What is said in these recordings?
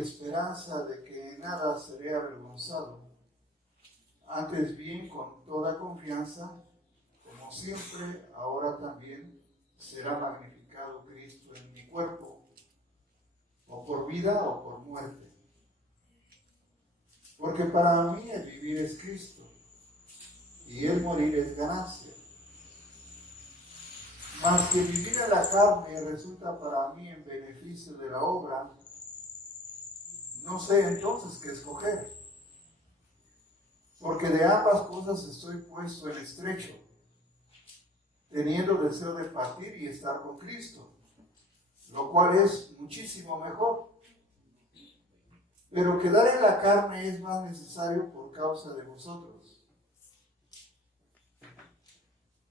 esperanza de que en nada seré avergonzado. Antes bien, con toda confianza, como siempre, ahora también, será magnificado Cristo en mi cuerpo, o por vida o por muerte. Porque para mí el vivir es Cristo, y el morir es ganancia. Mas que vivir en la carne resulta para mí en beneficio de la obra, no sé entonces qué escoger. Porque de ambas cosas estoy puesto en estrecho, teniendo deseo de partir y estar con Cristo, lo cual es muchísimo mejor. Pero quedar en la carne es más necesario por causa de vosotros.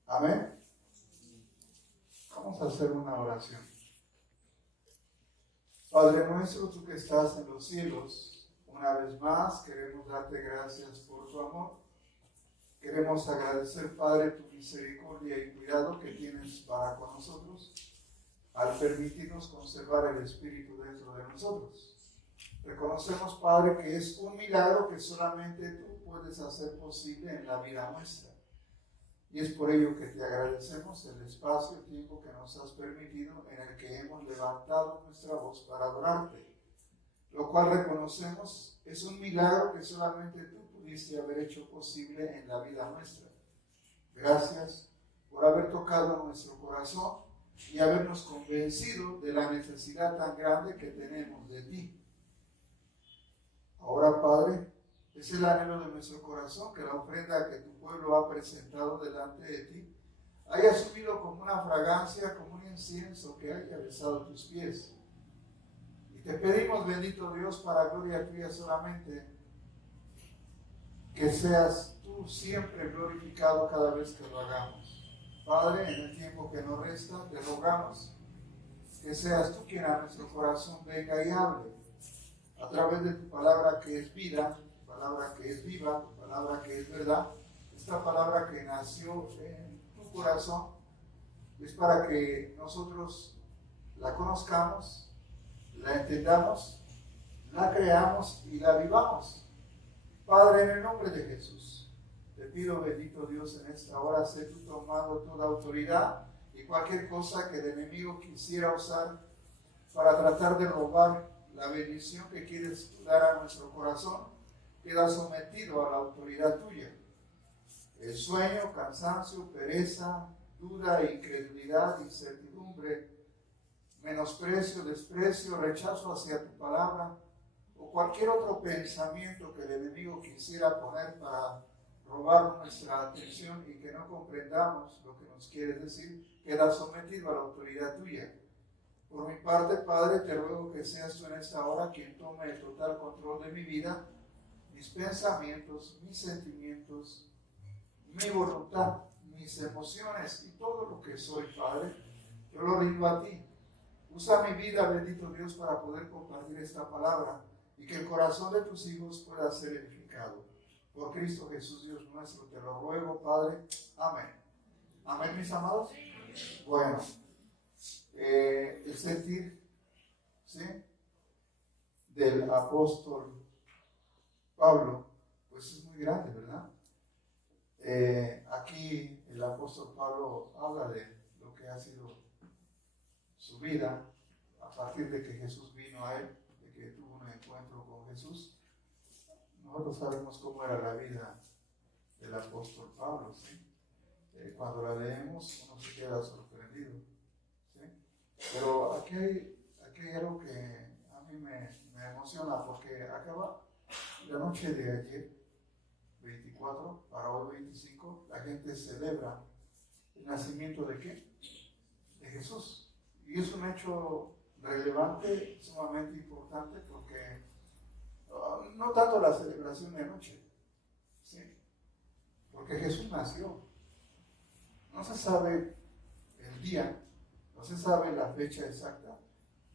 Amén. Vamos a hacer una oración. Padre nuestro, tú que estás en los cielos, una vez más queremos darte gracias por tu amor. Queremos agradecer, Padre, tu misericordia y cuidado que tienes para con nosotros al permitirnos conservar el Espíritu dentro de nosotros. Reconocemos, Padre, que es un milagro que solamente tú puedes hacer posible en la vida nuestra. Y es por ello que te agradecemos el espacio y tiempo que nos has permitido en el que hemos levantado nuestra voz para adorarte. Lo cual reconocemos es un milagro que solamente tú pudiste haber hecho posible en la vida nuestra. Gracias por haber tocado nuestro corazón y habernos convencido de la necesidad tan grande que tenemos de ti. Ahora, Padre, es el anhelo de nuestro corazón que la ofrenda que tu pueblo ha presentado delante de ti haya subido como una fragancia, como un incienso que haya besado tus pies. Y te pedimos, bendito Dios, para gloria tuya solamente, que seas tú siempre glorificado cada vez que lo hagamos. Padre, en el tiempo que nos resta, te rogamos que seas tú quien a nuestro corazón venga y hable a través de tu palabra que es vida, tu palabra que es viva, tu palabra que es verdad, esta palabra que nació en tu corazón, es para que nosotros la conozcamos, la entendamos, la creamos y la vivamos. Padre, en el nombre de Jesús, te pido, bendito Dios, en esta hora, sé tú tomando toda autoridad y cualquier cosa que el enemigo quisiera usar para tratar de robar la bendición que quieres dar a nuestro corazón, queda sometido a la autoridad tuya. El sueño, cansancio, pereza, duda, incredulidad, incertidumbre, menosprecio, desprecio, rechazo hacia tu palabra o cualquier otro pensamiento que el enemigo quisiera poner para robar nuestra atención y que no comprendamos lo que nos quieres decir, queda sometido a la autoridad tuya. Por mi parte, Padre, te ruego que seas tú en esta hora quien tome el total control de mi vida, mis pensamientos, mis sentimientos, mi voluntad, mis emociones y todo lo que soy, Padre. Yo lo rindo a ti. Usa mi vida, bendito Dios, para poder compartir esta palabra y que el corazón de tus hijos pueda ser edificado. Por Cristo Jesús, Dios nuestro, te lo ruego, Padre. Amén. Amén, mis amados. Bueno. El sentir, ¿sí?, del apóstol Pablo, pues es muy grande, ¿verdad? Aquí el apóstol Pablo habla de lo que ha sido su vida a partir de que Jesús vino a él, de que tuvo un encuentro con Jesús. Nosotros sabemos cómo era la vida del apóstol Pablo, ¿sí? Cuando la leemos uno se queda sorprendido, ¿sí? Pero aquí hay algo que a mí me emociona, porque acaba la noche de ayer, 24, para hoy 25, la gente celebra el nacimiento ¿de qué? De Jesús. Y es un hecho relevante, sumamente importante, porque no tanto la celebración de anoche, ¿sí?, porque Jesús nació. No se sabe el día, no se sabe la fecha exacta,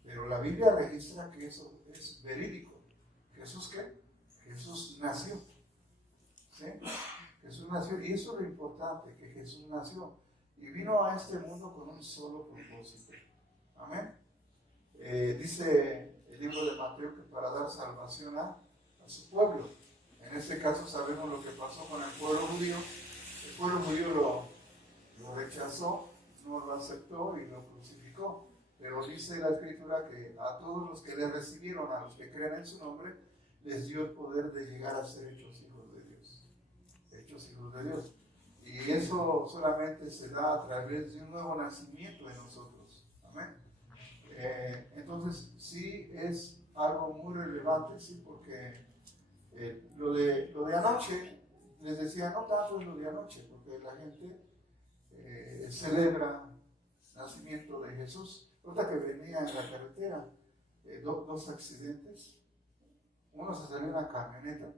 pero la Biblia registra que eso es verídico. ¿Jesús qué? Jesús nació. ¿Sí? Jesús nació, y eso es lo importante, que Jesús nació y vino a este mundo con un solo propósito. Amén. Dice el libro de Mateo que para dar salvación a su pueblo. En este caso sabemos lo que pasó con el pueblo judío. El pueblo judío lo rechazó, no lo aceptó y lo crucificó. Pero dice la Escritura que a todos los que le recibieron, a los que creen en su nombre, les dio el poder de llegar a ser hechos hijos de Dios. Hechos hijos de Dios. Y eso solamente se da a través de un nuevo nacimiento en nosotros. Amén. Entonces, sí es algo muy relevante, sí, porque lo de anoche, les decía, no tanto es lo de anoche, porque la gente celebra el nacimiento de Jesús. Ahorita que venía en la carretera, dos accidentes. Uno se salió en una camioneta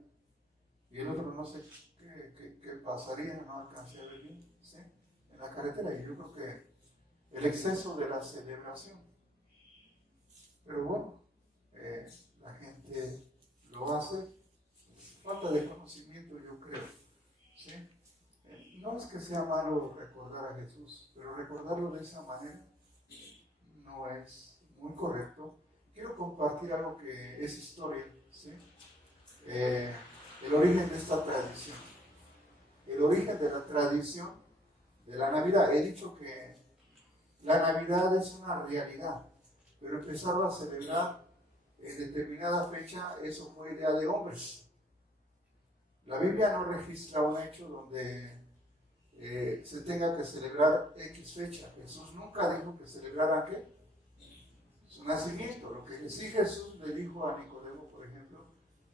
y el otro no sé qué pasaría, no alcancé a ver bien, ¿sí? En la carretera. Y yo creo que el exceso de la celebración. Pero bueno, la gente lo hace. Falta de conocimiento, yo creo, ¿sí? No es que sea malo recordar a Jesús, pero recordarlo de esa manera no es muy correcto. Quiero compartir algo que es historia, ¿sí? El origen de esta tradición. El origen de la tradición de la Navidad. He dicho que la Navidad es una realidad, pero empezarlo a celebrar en determinada fecha, eso fue idea de hombres. La Biblia no registra un hecho donde se tenga que celebrar X fecha. Jesús nunca dijo que celebrara ¿qué? Su nacimiento. Lo que sí Jesús le dijo a Nicodemo, por ejemplo,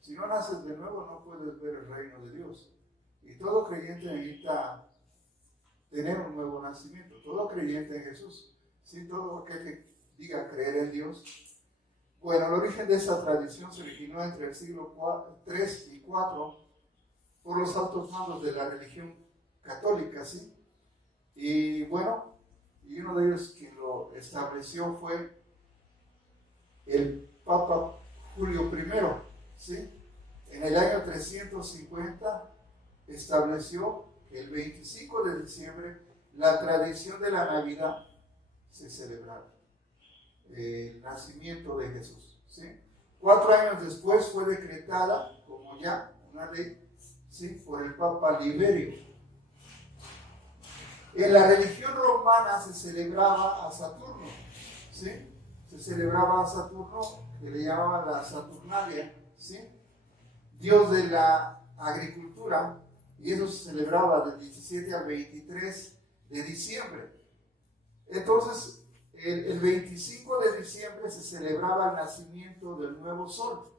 si no naces de nuevo no puedes ver el reino de Dios. Y todo creyente necesita tener un nuevo nacimiento. Todo creyente en Jesús. ¿Sí? Todo aquel que diga creer en Dios. Bueno, el origen de esta tradición se originó entre el siglo III y IV por los altos mandos de la religión católica, ¿sí? Y bueno, y uno de ellos quien lo estableció fue el Papa Julio I, ¿sí? En el año 350 estableció que el 25 de diciembre la tradición de la Navidad se celebrara, el nacimiento de Jesús, ¿sí? 4 años después fue decretada como ya una ley, ¿sí? Por el Papa Liberio. En la religión romana se celebraba a Saturno, ¿sí? Se celebraba a Saturno, que le llamaban la Saturnalia, ¿sí? Dios de la agricultura, y eso se celebraba del 17 al 23 de diciembre. Entonces, el 25 de diciembre se celebraba el nacimiento del nuevo sol.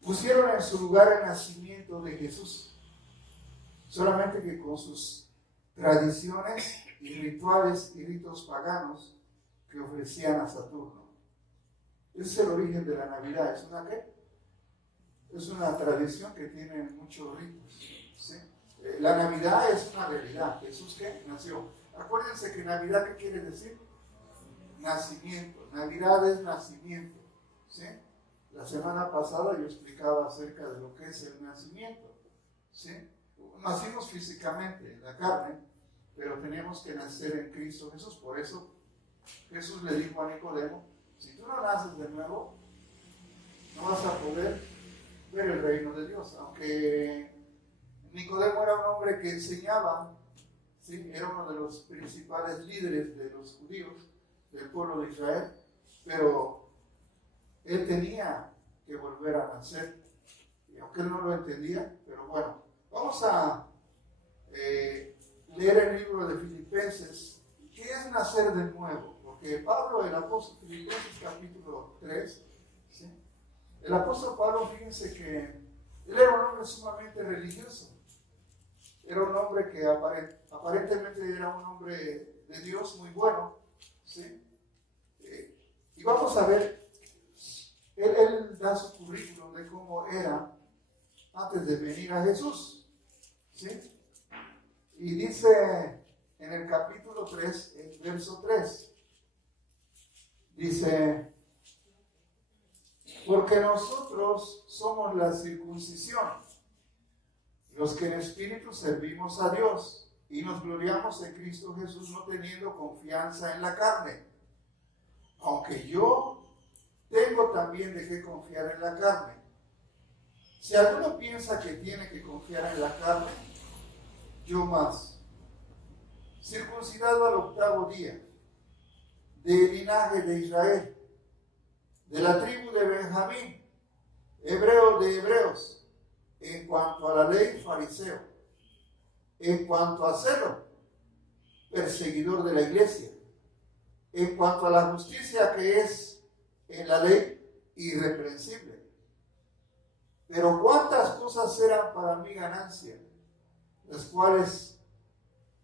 Pusieron en su lugar el nacimiento de Jesús, solamente que con sus tradiciones y rituales y ritos paganos que ofrecían a Saturno. Ese es el origen de la Navidad. ¿Es una qué? Es una tradición que tiene muchos ritos, ¿sí? La Navidad es una realidad. ¿Jesús qué? Nació. Acuérdense que Navidad, ¿qué quiere decir? Nacimiento. Navidad es nacimiento, ¿sí? La semana pasada yo explicaba acerca de lo que es el nacimiento, ¿sí? Nacimos físicamente en la carne, pero tenemos que nacer en Cristo Jesús. Por eso Jesús le dijo a Nicodemo, si tú no naces de nuevo, no vas a poder ver el reino de Dios. Aunque Nicodemo era un hombre que enseñaba, ¿sí? Era uno de los principales líderes de los judíos, del pueblo de Israel, pero él tenía que volver a nacer, y aunque él no lo entendía, pero bueno, vamos a leer el libro de Filipenses. ¿Qué es nacer de nuevo? Porque Pablo, el apóstol, Filipenses capítulo 3, ¿sí? El apóstol Pablo, fíjense que él era un hombre sumamente religioso. Era un hombre que aparentemente era un hombre de Dios muy bueno, ¿sí? Y vamos a ver, él da su currículum de cómo era antes de venir a Jesús, ¿sí? Y dice en el capítulo 3, el verso 3, dice, porque nosotros somos la circuncisión, los que en espíritu servimos a Dios y nos gloriamos en Cristo Jesús, no teniendo confianza en la carne. aunque yo tengo también de qué confiar en la carne. Si alguno piensa que tiene que confiar en la carne, yo más. Circuncidado al 8º día, del linaje de Israel, de la tribu de Benjamín, hebreo de hebreos, en cuanto a la ley, fariseo, en cuanto a celo, perseguidor de la iglesia, en cuanto a la justicia que es en la ley, irreprensible. Pero cuántas cosas eran para mí ganancia, las cuales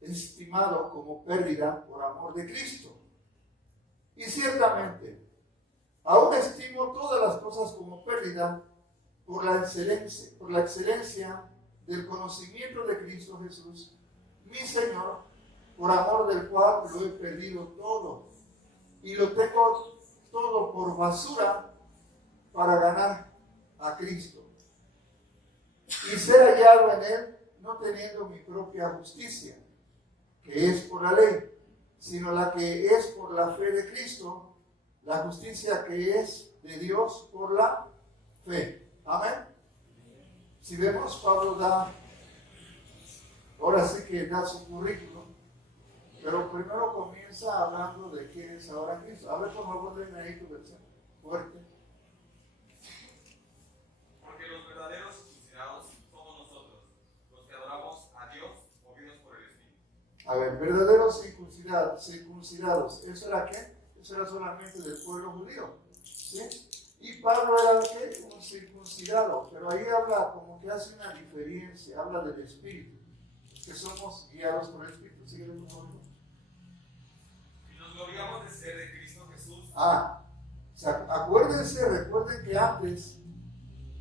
he estimado como pérdida por amor de Cristo. Y ciertamente, aún estimo todas las cosas como pérdida por la excelencia del conocimiento de Cristo Jesús, mi Señor, por amor del cual lo he perdido todo y lo tengo todo por basura para ganar a Cristo y ser hallado en Él, no teniendo mi propia justicia, que es por la ley, sino la que es por la fe de Cristo, la justicia que es de Dios por la fe. Amén. Si vemos, Pablo ahora sí que da su currículum, pero primero comienza hablando de quién es ahora Cristo. A ver, por favor, denme ahí tu versión fuerte. Porque los verdaderos circuncidados somos nosotros, los que adoramos a Dios movidos por el Espíritu. A ver, verdaderos circuncidados. ¿Eso era qué? Eso era solamente del pueblo judío. ¿Sí? Y Pablo era ¿qué? Un circuncidado, pero ahí habla como que hace una diferencia, habla del Espíritu, que somos guiados por el Espíritu. Sígueme, por favor. Y nos gloriamos de ser de Cristo Jesús. O sea, recuerden que antes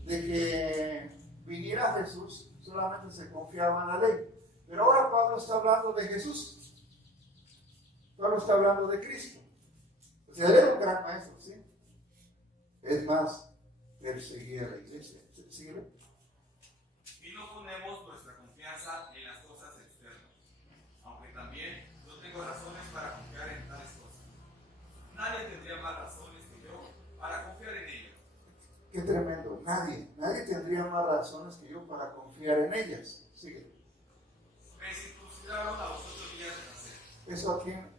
de que viniera Jesús, solamente se confiaba en la ley. Pero ahora Pablo está hablando de Jesús. Pablo está hablando de Cristo. O sea, él era un gran maestro, ¿sí? Es más, perseguía a la iglesia. ¿Sígueme? Y no ponemos nuestra confianza en las cosas externas, aunque también no tengo razones para confiar en tales cosas. Nadie tendría más razones que yo para confiar en ellas. Qué tremendo. Nadie tendría más razones que yo para confiar en ellas. Sígueme. Me circuncidaron a los 8 días de nacer. ¿Eso a quién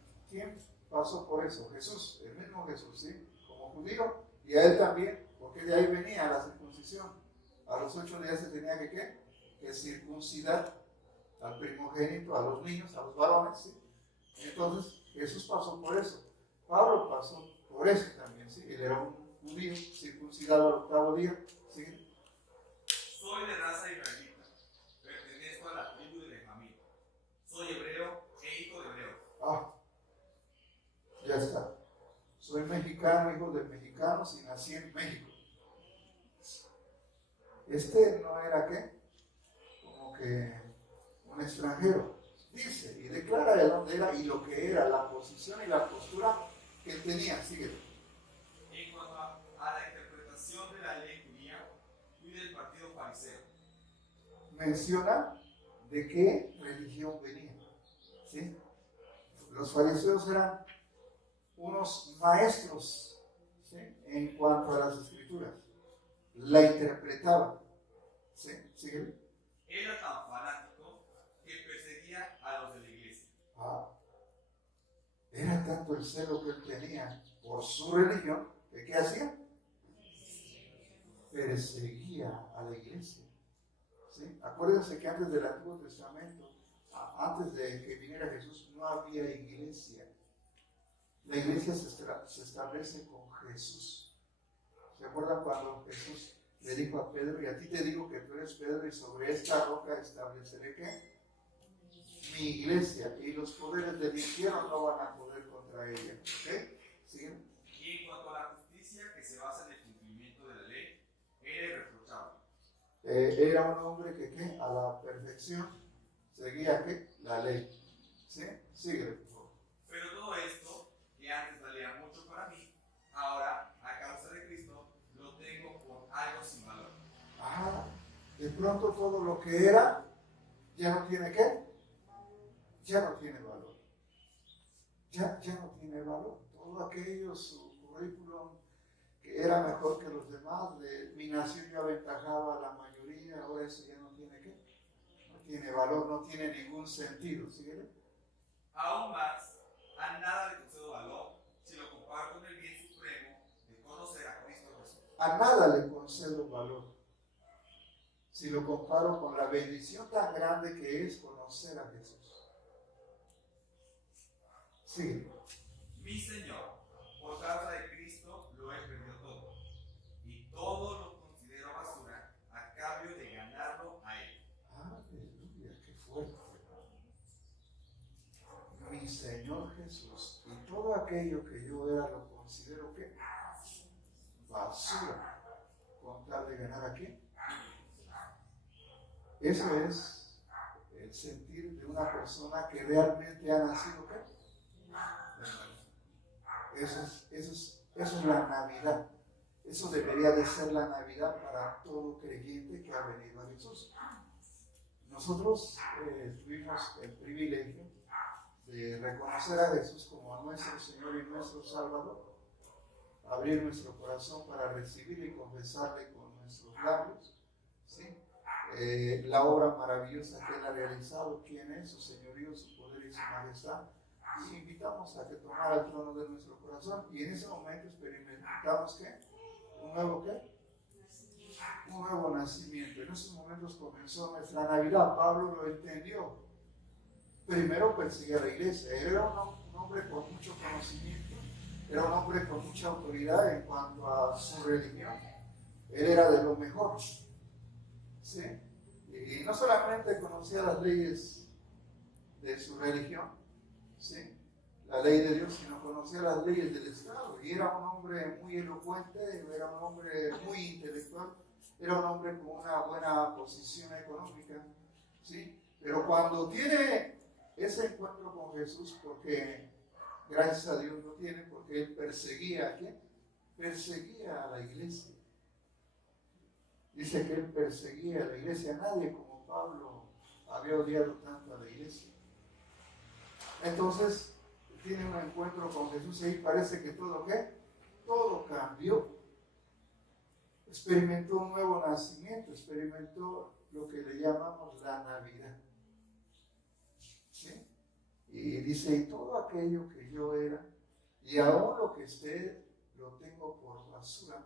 pasó por eso? Jesús, el mismo Jesús, ¿sí? Como judío, y a él también, porque de ahí venía la circuncisión. A los 8 días se tenía que ¿qué? Que circuncidar al primogénito, a los niños, a los varones, ¿sí? Entonces, Jesús pasó por eso. Pablo pasó por eso también, ¿sí? Él era un judío circuncidado al 8º día, ¿sí? Soy de raza israelita, pertenezco a la tribu de Benjamín. Soy hebreo e hijo de hebreo. Ya está. Soy mexicano, hijo de mexicanos y nací en México. Este no era ¿qué? Como que un extranjero. Dice y declara de dónde era y lo que era, la posición y la postura que él tenía. Síguelo. En cuanto a la interpretación de la ley judía, fui del partido fariseo. Menciona de qué religión venía. ¿Sí? Los fariseos eran unos maestros, ¿sí? En cuanto a las escrituras. La interpretaban. ¿Sí? ¿Síguelo? Era tan fanático que perseguía a los de la iglesia. Era tanto el celo que él tenía por su religión, que ¿qué hacía? Perseguía a la iglesia. ¿Sí? Acuérdense que antes del Antiguo Testamento, antes de que viniera Jesús, no había iglesia. La iglesia se establece con Jesús. ¿Se acuerdan cuando Jesús le dijo a Pedro, y a ti te digo que tú eres Pedro y sobre esta roca estableceré ¿qué? Mi iglesia, y los poderes del infierno no van a poder contra ella? ¿Ok? ¿Siguen? Y en cuanto a la justicia que se basa en el cumplimiento de la ley, era irreprochable. Era un hombre que ¿qué? A la perfección seguía ¿qué? La ley. ¿Sí? Sigue, por favor. Pero todo esto, que antes valía mucho para mí, ahora, a causa de Cristo, lo tengo por algo sin valor. De pronto todo lo que era, ya no tiene ¿qué? Ya no tiene valor. Ya no tiene valor. Todo aquello, su currículum, que era mejor que los demás, de mi nación yo aventajaba a la mayoría, ahora eso ya no tiene ¿qué? No tiene valor, no tiene ningún sentido, ¿sí? Aún más, a nada le concedo valor si lo comparo con el bien supremo de conocer a Cristo Jesús. A nada le concedo valor si lo comparo con la bendición tan grande que es conocer a Jesús. Sí. Mi Señor, por causa de Cristo lo he perdido todo, y todo lo considero basura a cambio de ganarlo a Él. Aleluya, qué fuerte. Mi Señor Jesús, y todo aquello que yo era lo considero ¿qué? Basura, con tal de ganar a quién. Eso es el sentir de una persona que realmente ha nacido ¿qué? Eso es la Navidad. Eso debería de ser la Navidad para todo creyente que ha venido a Jesús. Nosotros tuvimos el privilegio de reconocer a Jesús como nuestro Señor y nuestro Salvador, abrir nuestro corazón para recibirle y confesarle con nuestros labios, ¿sí? La obra maravillosa que Él ha realizado, quién es, su señorío, su poder y su majestad. Y invitamos a que tomara el trono de nuestro corazón y en ese momento experimentamos ¿qué? ¿Un nuevo qué? Un nuevo nacimiento. En esos momentos comenzó nuestra Navidad. Pablo lo entendió. Primero perseguía a la iglesia. Él era un hombre con mucho conocimiento, era un hombre con mucha autoridad en cuanto a su religión. Él era de lo mejor, ¿sí? Y no solamente conocía las leyes de su religión, ¿sí? La ley de Dios, sino conocía las leyes del Estado. Y era un hombre muy elocuente, era un hombre muy intelectual, era un hombre con una buena posición económica, ¿sí? Pero cuando tiene ese encuentro con Jesús, porque gracias a Dios lo tiene, porque él perseguía ¿a quién? Perseguía a la iglesia. Dice que él perseguía a la iglesia. Nadie como Pablo había odiado tanto a la iglesia. Entonces tiene un encuentro con Jesús y ahí parece que todo ¿qué? Todo cambió. Experimentó un nuevo nacimiento, experimentó lo que le llamamos la Navidad. ¿Sí? Y dice, y todo aquello que yo era, y aún lo que esté, lo tengo por basura,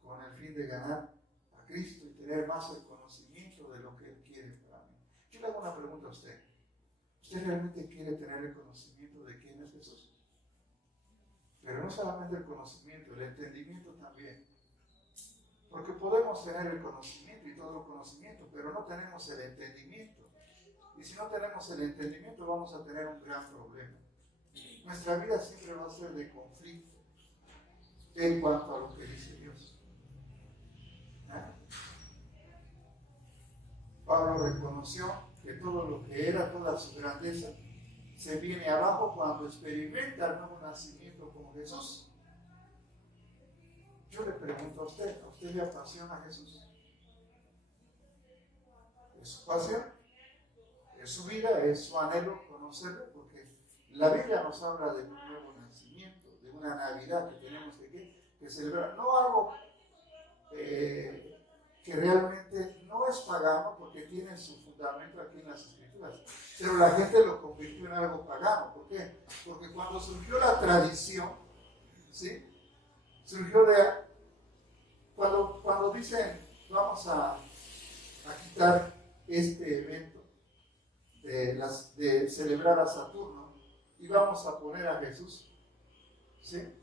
con el fin de ganar a Cristo y tener más el conocimiento de lo que Él quiere para mí. Yo le hago una pregunta a usted. ¿Usted realmente quiere tener el conocimiento de quién es Jesús? Pero no solamente el conocimiento, el entendimiento también. Porque podemos tener el conocimiento y todo el conocimiento, pero no tenemos el entendimiento. Y si no tenemos el entendimiento, vamos a tener un gran problema. Nuestra vida siempre va a ser de conflicto en cuanto a lo que dice Dios. Pablo reconoció que todo lo que era, toda su grandeza, se viene abajo cuando experimenta el nuevo nacimiento con Jesús. Yo le pregunto a usted le apasiona a Jesús? ¿Es su pasión? ¿Es su vida? ¿Es su anhelo conocerlo? Porque la Biblia nos habla de un nuevo nacimiento, de una Navidad que tenemos que celebrar. No algo que realmente no es pagano porque tiene su fundamento aquí en las Escrituras. Pero la gente lo convirtió en algo pagano. ¿Por qué? Porque cuando surgió la tradición, ¿sí? Surgió de... Cuando dicen, vamos a quitar este evento de celebrar a Saturno y vamos a poner a Jesús, ¿sí?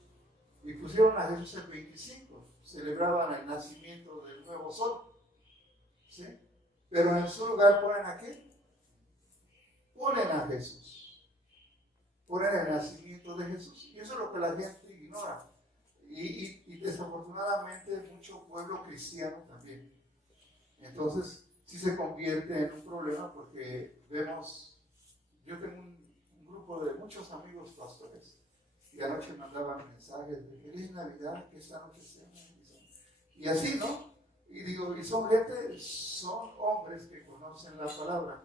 Y pusieron a Jesús el 25, celebraban el nacimiento del nuevo sol, ¿sí? Pero en su lugar ponen ¿a quién? Ponen a Jesús, ponen el nacimiento de Jesús, y eso es lo que la gente ignora. Y desafortunadamente mucho pueblo cristiano también. Entonces, sí se convierte en un problema porque vemos, yo tengo un grupo de muchos amigos pastores y anoche mandaban mensajes de feliz Navidad, que esta noche sea. Y así, ¿no? Y digo, y son hombres que conocen la palabra,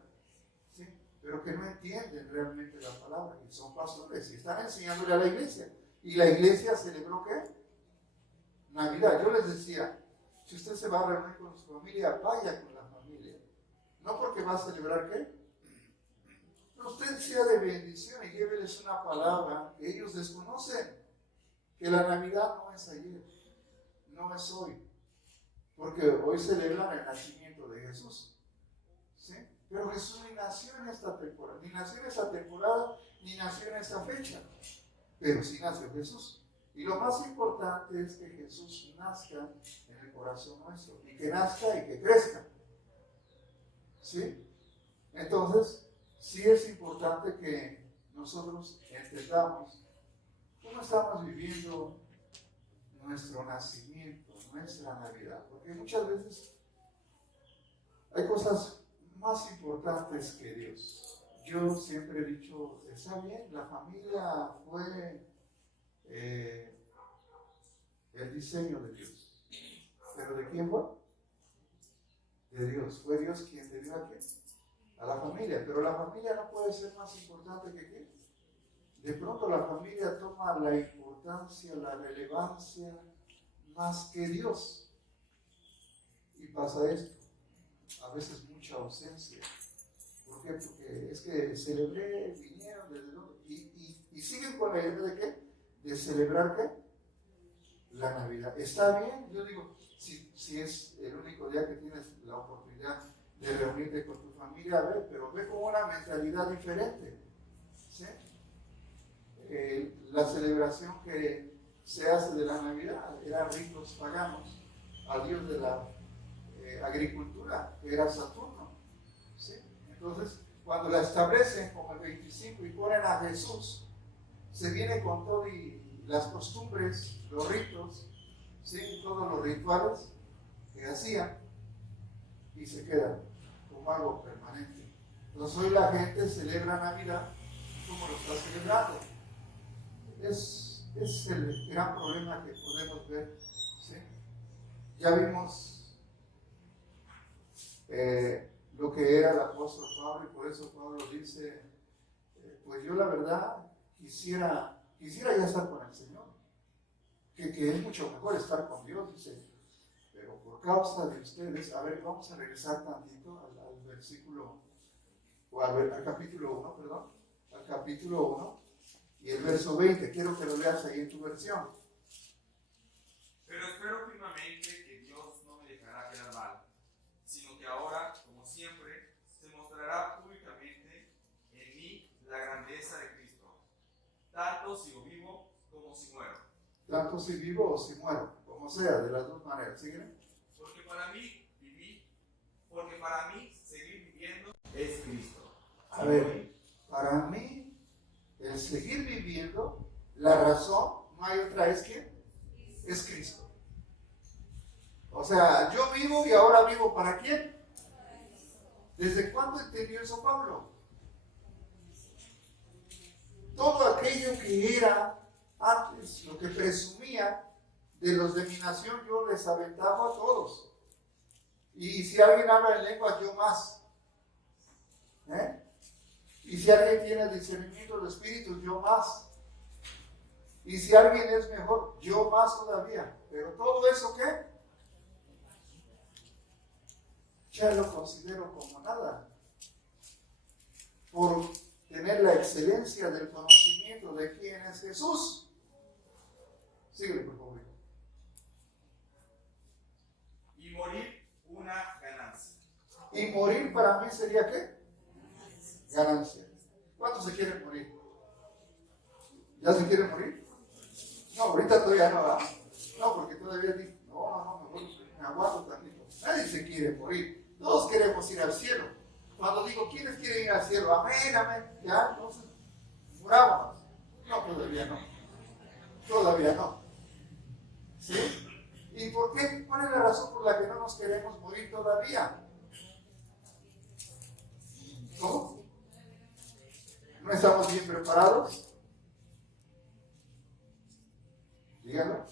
¿sí? Pero que no entienden realmente la palabra, y son pastores y están enseñándole a la iglesia. ¿Y la iglesia celebró qué? Navidad. Yo les decía, si usted se va a reunir con su familia, vaya con la familia. No porque va a celebrar qué. Pero usted sea de bendición y lléveles una palabra que ellos desconocen. Que la Navidad no es ayer, no es hoy. Porque hoy celebran el nacimiento de Jesús. ¿Sí? Pero Jesús ni nació en esta temporada, ni nació en esta temporada, ni nació en esta fecha. Pero sí nació Jesús. Y lo más importante es que Jesús nazca en el corazón nuestro. Y que nazca y que crezca. ¿Sí? Entonces, sí es importante que nosotros entendamos cómo estamos viviendo nuestro nacimiento, nuestra Navidad. Porque muchas veces hay cosas más importantes que Dios. Yo siempre he dicho, está bien, la familia fue el diseño de Dios. ¿Pero de quién fue? De Dios. Fue Dios quien le dio a quién? A la familia. Pero la familia no puede ser más importante que quién. De pronto la familia toma la importancia, la relevancia más que Dios. Y pasa esto. A veces mucha ausencia. ¿Por qué? Porque es que celebré, vinieron desde luego, y siguen con la idea de qué? De celebrar qué? La Navidad. ¿Está bien? Yo digo, si es el único día que tienes la oportunidad de reunirte con tu familia, pero ve con una mentalidad diferente. ¿Sí? La celebración que se hace de la Navidad eran ritos paganos al dios de la agricultura, que era Saturno. ¿Sí? Entonces, cuando la establecen como el 25 y ponen a Jesús, se viene con todo y las costumbres, los ritos, ¿sí? Todos los rituales que hacían y se quedan como algo permanente. Entonces hoy la gente celebra Navidad como lo está celebrando. Es el gran problema que podemos ver. ¿Sí? Ya vimos lo que era el apóstol Pablo, y por eso Pablo dice, pues yo la verdad quisiera ya estar con el Señor, que es mucho mejor estar con Dios, dice, pero por causa de ustedes. A ver, vamos a regresar tantito al versículo, o al capítulo 1, perdón, al capítulo 1 y el verso 20, quiero que lo leas ahí en tu versión. Pero espero firmemente que Dios no me dejará quedar mal, sino que ahora, como siempre, se mostrará públicamente en mí la grandeza de Cristo, tanto si vivo como si muero. Tanto si vivo o si muero, como sea, de las dos maneras. ¿Siguen? Porque para mí seguir viviendo es Cristo. A ver, para mí, el seguir viviendo, la razón, no hay otra, es ¿quién? Es Cristo. O sea, yo vivo y ahora vivo ¿para quién? ¿Desde cuándo entendió eso Pablo? Todo aquello que era antes, lo que presumía de los de mi nación, yo les aventaba a todos. Y si alguien habla en lengua, yo más. Y si alguien tiene discernimiento de espíritus, yo más. Y si alguien es mejor, yo más todavía. Pero todo eso, ¿qué? Ya lo considero como nada. Por tener la excelencia del conocimiento de quién es Jesús. Síguele, por favor. Y morir una ganancia. Y morir para mí sería ¿qué? Ganancia. ¿Cuántos se quieren morir? ¿Ya se quieren morir? No, ahorita todavía no va. No, porque todavía digo, no, mejor me aguanto tantito. Nadie se quiere morir. Todos queremos ir al cielo. Cuando digo, ¿quiénes quieren ir al cielo? Amén, amén. Ya, entonces, murámonos. No, todavía no. Todavía no. ¿Sí? ¿Y por qué? ¿Cuál es la razón por la que no nos queremos morir todavía? ¿Cómo? ¿No estamos bien preparados? Díganlo.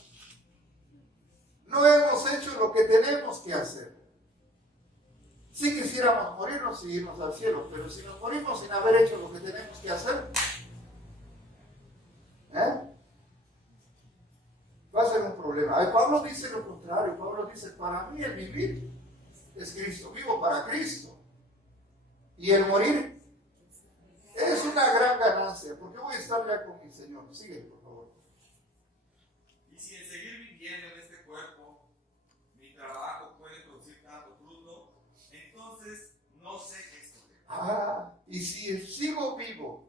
No hemos hecho lo que tenemos que hacer. Si quisiéramos morirnos y irnos al cielo, pero si nos morimos sin haber hecho lo que tenemos que hacer, va a ser un problema. Ay, Pablo dice lo contrario. Pablo dice, para mí el vivir es Cristo, vivo para Cristo. Y el morir es una gran ganancia, porque voy a estar ya con mi Señor. Sigue, por favor. Y si en seguir viviendo en este cuerpo, mi trabajo puede producir tanto fruto, entonces no sé qué escoger. Y si sigo vivo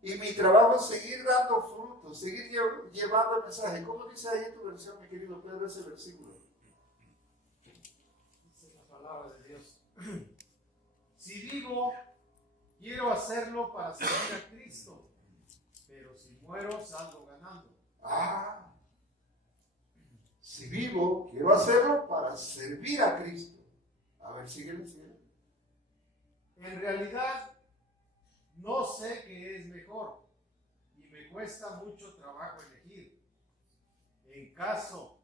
y mi trabajo es seguir dando frutos, seguir llevando el mensaje, ¿cómo dice ahí en tu versión, mi querido Pedro, ese versículo? Dice la palabra de Dios. Si vivo, quiero hacerlo para servir a Cristo, pero si muero, salgo ganando. Si vivo, quiero hacerlo para servir a Cristo. A ver, síguele. En realidad, no sé qué es mejor y me cuesta mucho trabajo elegir. En caso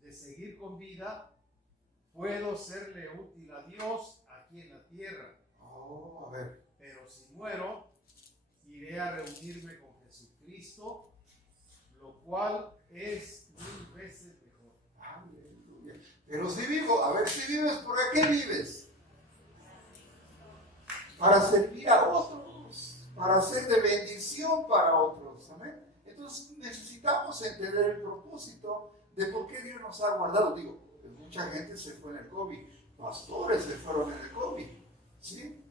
de seguir con vida, puedo serle útil a Dios aquí en la tierra. A ver. Pero si muero, iré a reunirme con Jesucristo, lo cual es 1000 veces mejor. Aleluya. Pero si vivo, a ver, si vives, ¿por qué vives? Para servir a otros, para ser de bendición para otros. ¿Amén? Entonces necesitamos entender el propósito de por qué Dios nos ha guardado. Digo, mucha gente se fue en el COVID, pastores se fueron en el COVID, ¿sí?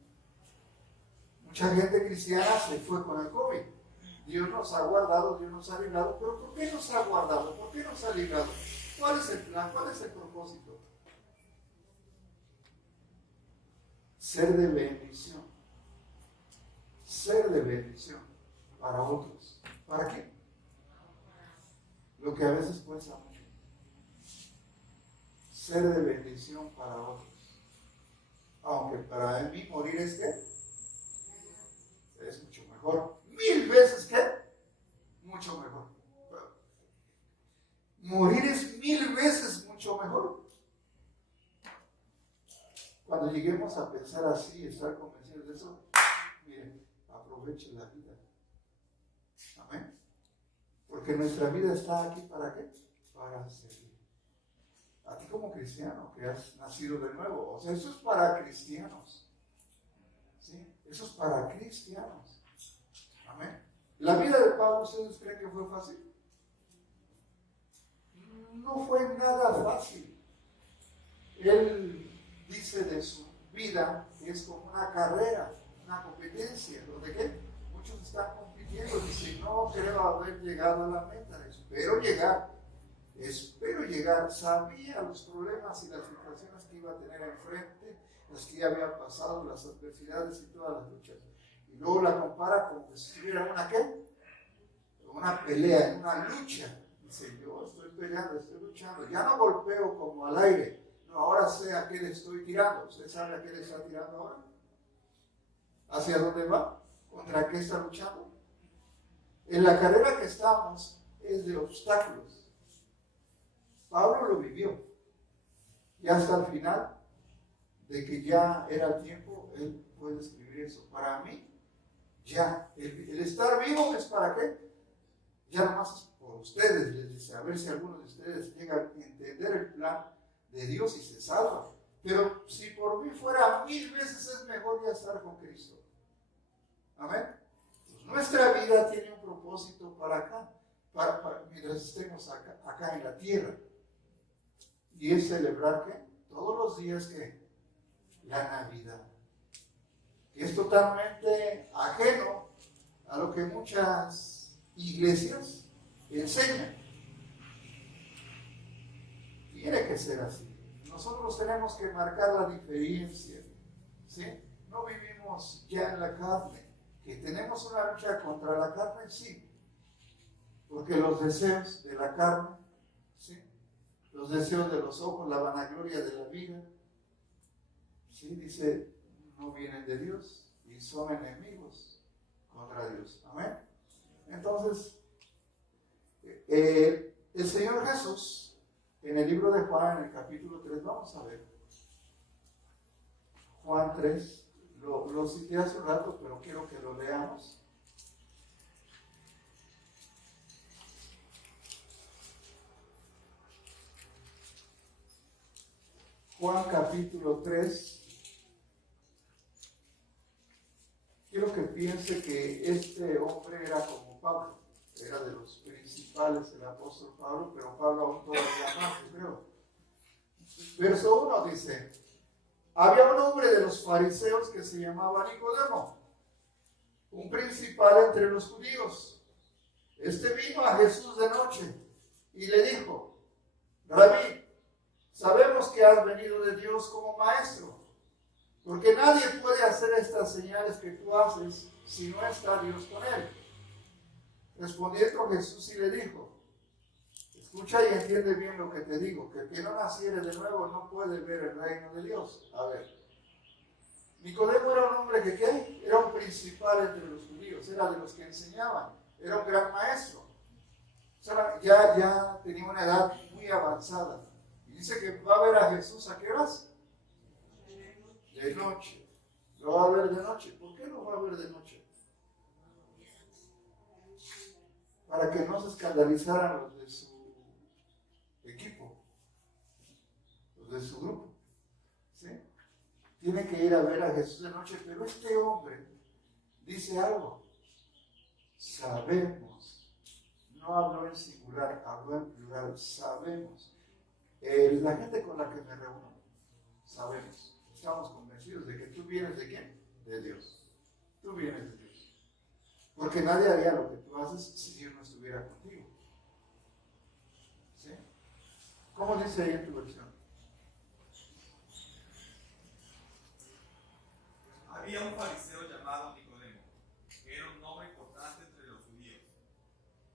Mucha gente cristiana se fue con el COVID. Dios nos ha guardado, Dios nos ha librado, pero ¿por qué nos ha guardado? ¿Por qué nos ha librado? ¿Cuál es el plan? ¿Cuál es el propósito? Ser de bendición. Ser de bendición para otros. ¿Para qué? Lo que a veces cuesta mucho. Ser de bendición para otros. Aunque para mí morir es ¿qué? Es mucho mejor. 1000 veces ¿qué? Mucho mejor. Morir es 1000 veces mucho mejor. Cuando lleguemos a pensar así, estar convencidos de eso, miren, aprovechen la vida. Amén. Porque nuestra vida está aquí ¿para qué? Para servir. A ti como cristiano que has nacido de nuevo. O sea, eso es para cristianos. ¿Sí? Eso es para cristianos. Amén. La vida de Pablo, ¿ustedes creen que fue fácil? No fue nada fácil. Él dice de su vida que es como una carrera, una competencia. ¿De qué? Muchos están compitiendo. Dicen, no creo haber llegado a la meta. Espero llegar. Sabía los problemas y las situaciones que iba a tener enfrente, las que ya habían pasado, las adversidades y todas las luchas. Y luego la compara como que si estuviera en una ¿qué? Una pelea, en una lucha. Dice, yo estoy peleando, estoy luchando. Ya no golpeo como al aire. No, ahora sé a qué le estoy tirando. ¿Usted sabe a qué le está tirando ahora? ¿Hacia dónde va? ¿Contra qué está luchando? En la carrera que estamos es de obstáculos. Pablo lo vivió. Y hasta el final, de que ya era el tiempo, él puede escribir eso. Para mí, ya. El estar vivo es para qué? Ya nomás es por ustedes, les dice. A ver si alguno de ustedes llega a entender el plan de Dios y se salva. Pero si por mí fuera 1000 veces es mejor ya estar con Cristo. Amén. Pues nuestra vida tiene un propósito para acá, mientras estemos acá en la tierra. Y es celebrar ¿qué? Todos los días que la Navidad. Que es totalmente ajeno a lo que muchas iglesias enseñan. Tiene que ser así. Nosotros tenemos que marcar la diferencia. ¿Sí? No vivimos ya en la carne. Que tenemos una lucha contra la carne, sí. Porque los deseos de la carne, ¿sí? Los deseos de los ojos, la vanagloria de la vida, ¿sí? Dice, no vienen de Dios y son enemigos contra Dios. Amén. Entonces, el Señor Jesús, en el libro de Juan, en el capítulo 3, vamos a ver. Juan 3, lo cité hace un rato, pero quiero que lo leamos. Juan capítulo 3. Quiero que piense que este hombre era como Pablo, era de los principales del apóstol Pablo, pero Pablo aún todavía más, yo creo. Verso 1 dice: había un hombre de los fariseos que se llamaba Nicodemo, un principal entre los judíos. Este vino a Jesús de noche y le dijo: Rabí, sabemos que has venido de Dios como maestro, porque nadie puede hacer estas señales que tú haces si no está Dios con él. Respondiendo Jesús y le dijo: escucha y entiende bien lo que te digo, que el que no naciere de nuevo no puede ver el reino de Dios. A ver, Nicodemo era un hombre que ¿qué? Era un principal entre los judíos, era de los que enseñaban, era un gran maestro. O sea, ya tenía una edad muy avanzada. Y dice que va a ver a Jesús ¿a qué horas? De noche. Lo va a ver de noche. ¿Por qué lo va a ver de noche? Para que no se escandalizaran los de su equipo, los de su grupo. ¿Sí? Tiene que ir a ver a Jesús de noche, pero este hombre dice algo. Sabemos. No habló en singular, habló en plural. Sabemos. La gente con la que me reúno, sabemos. Estamos convencidos de que tú vienes de quién? De Dios. Tú vienes de Dios. Porque nadie haría lo que tú haces si Dios no estuviera contigo. ¿Sí? ¿Cómo dice ahí en tu versión? Había un fariseo llamado Nicodemo, que era un hombre importante entre los judíos.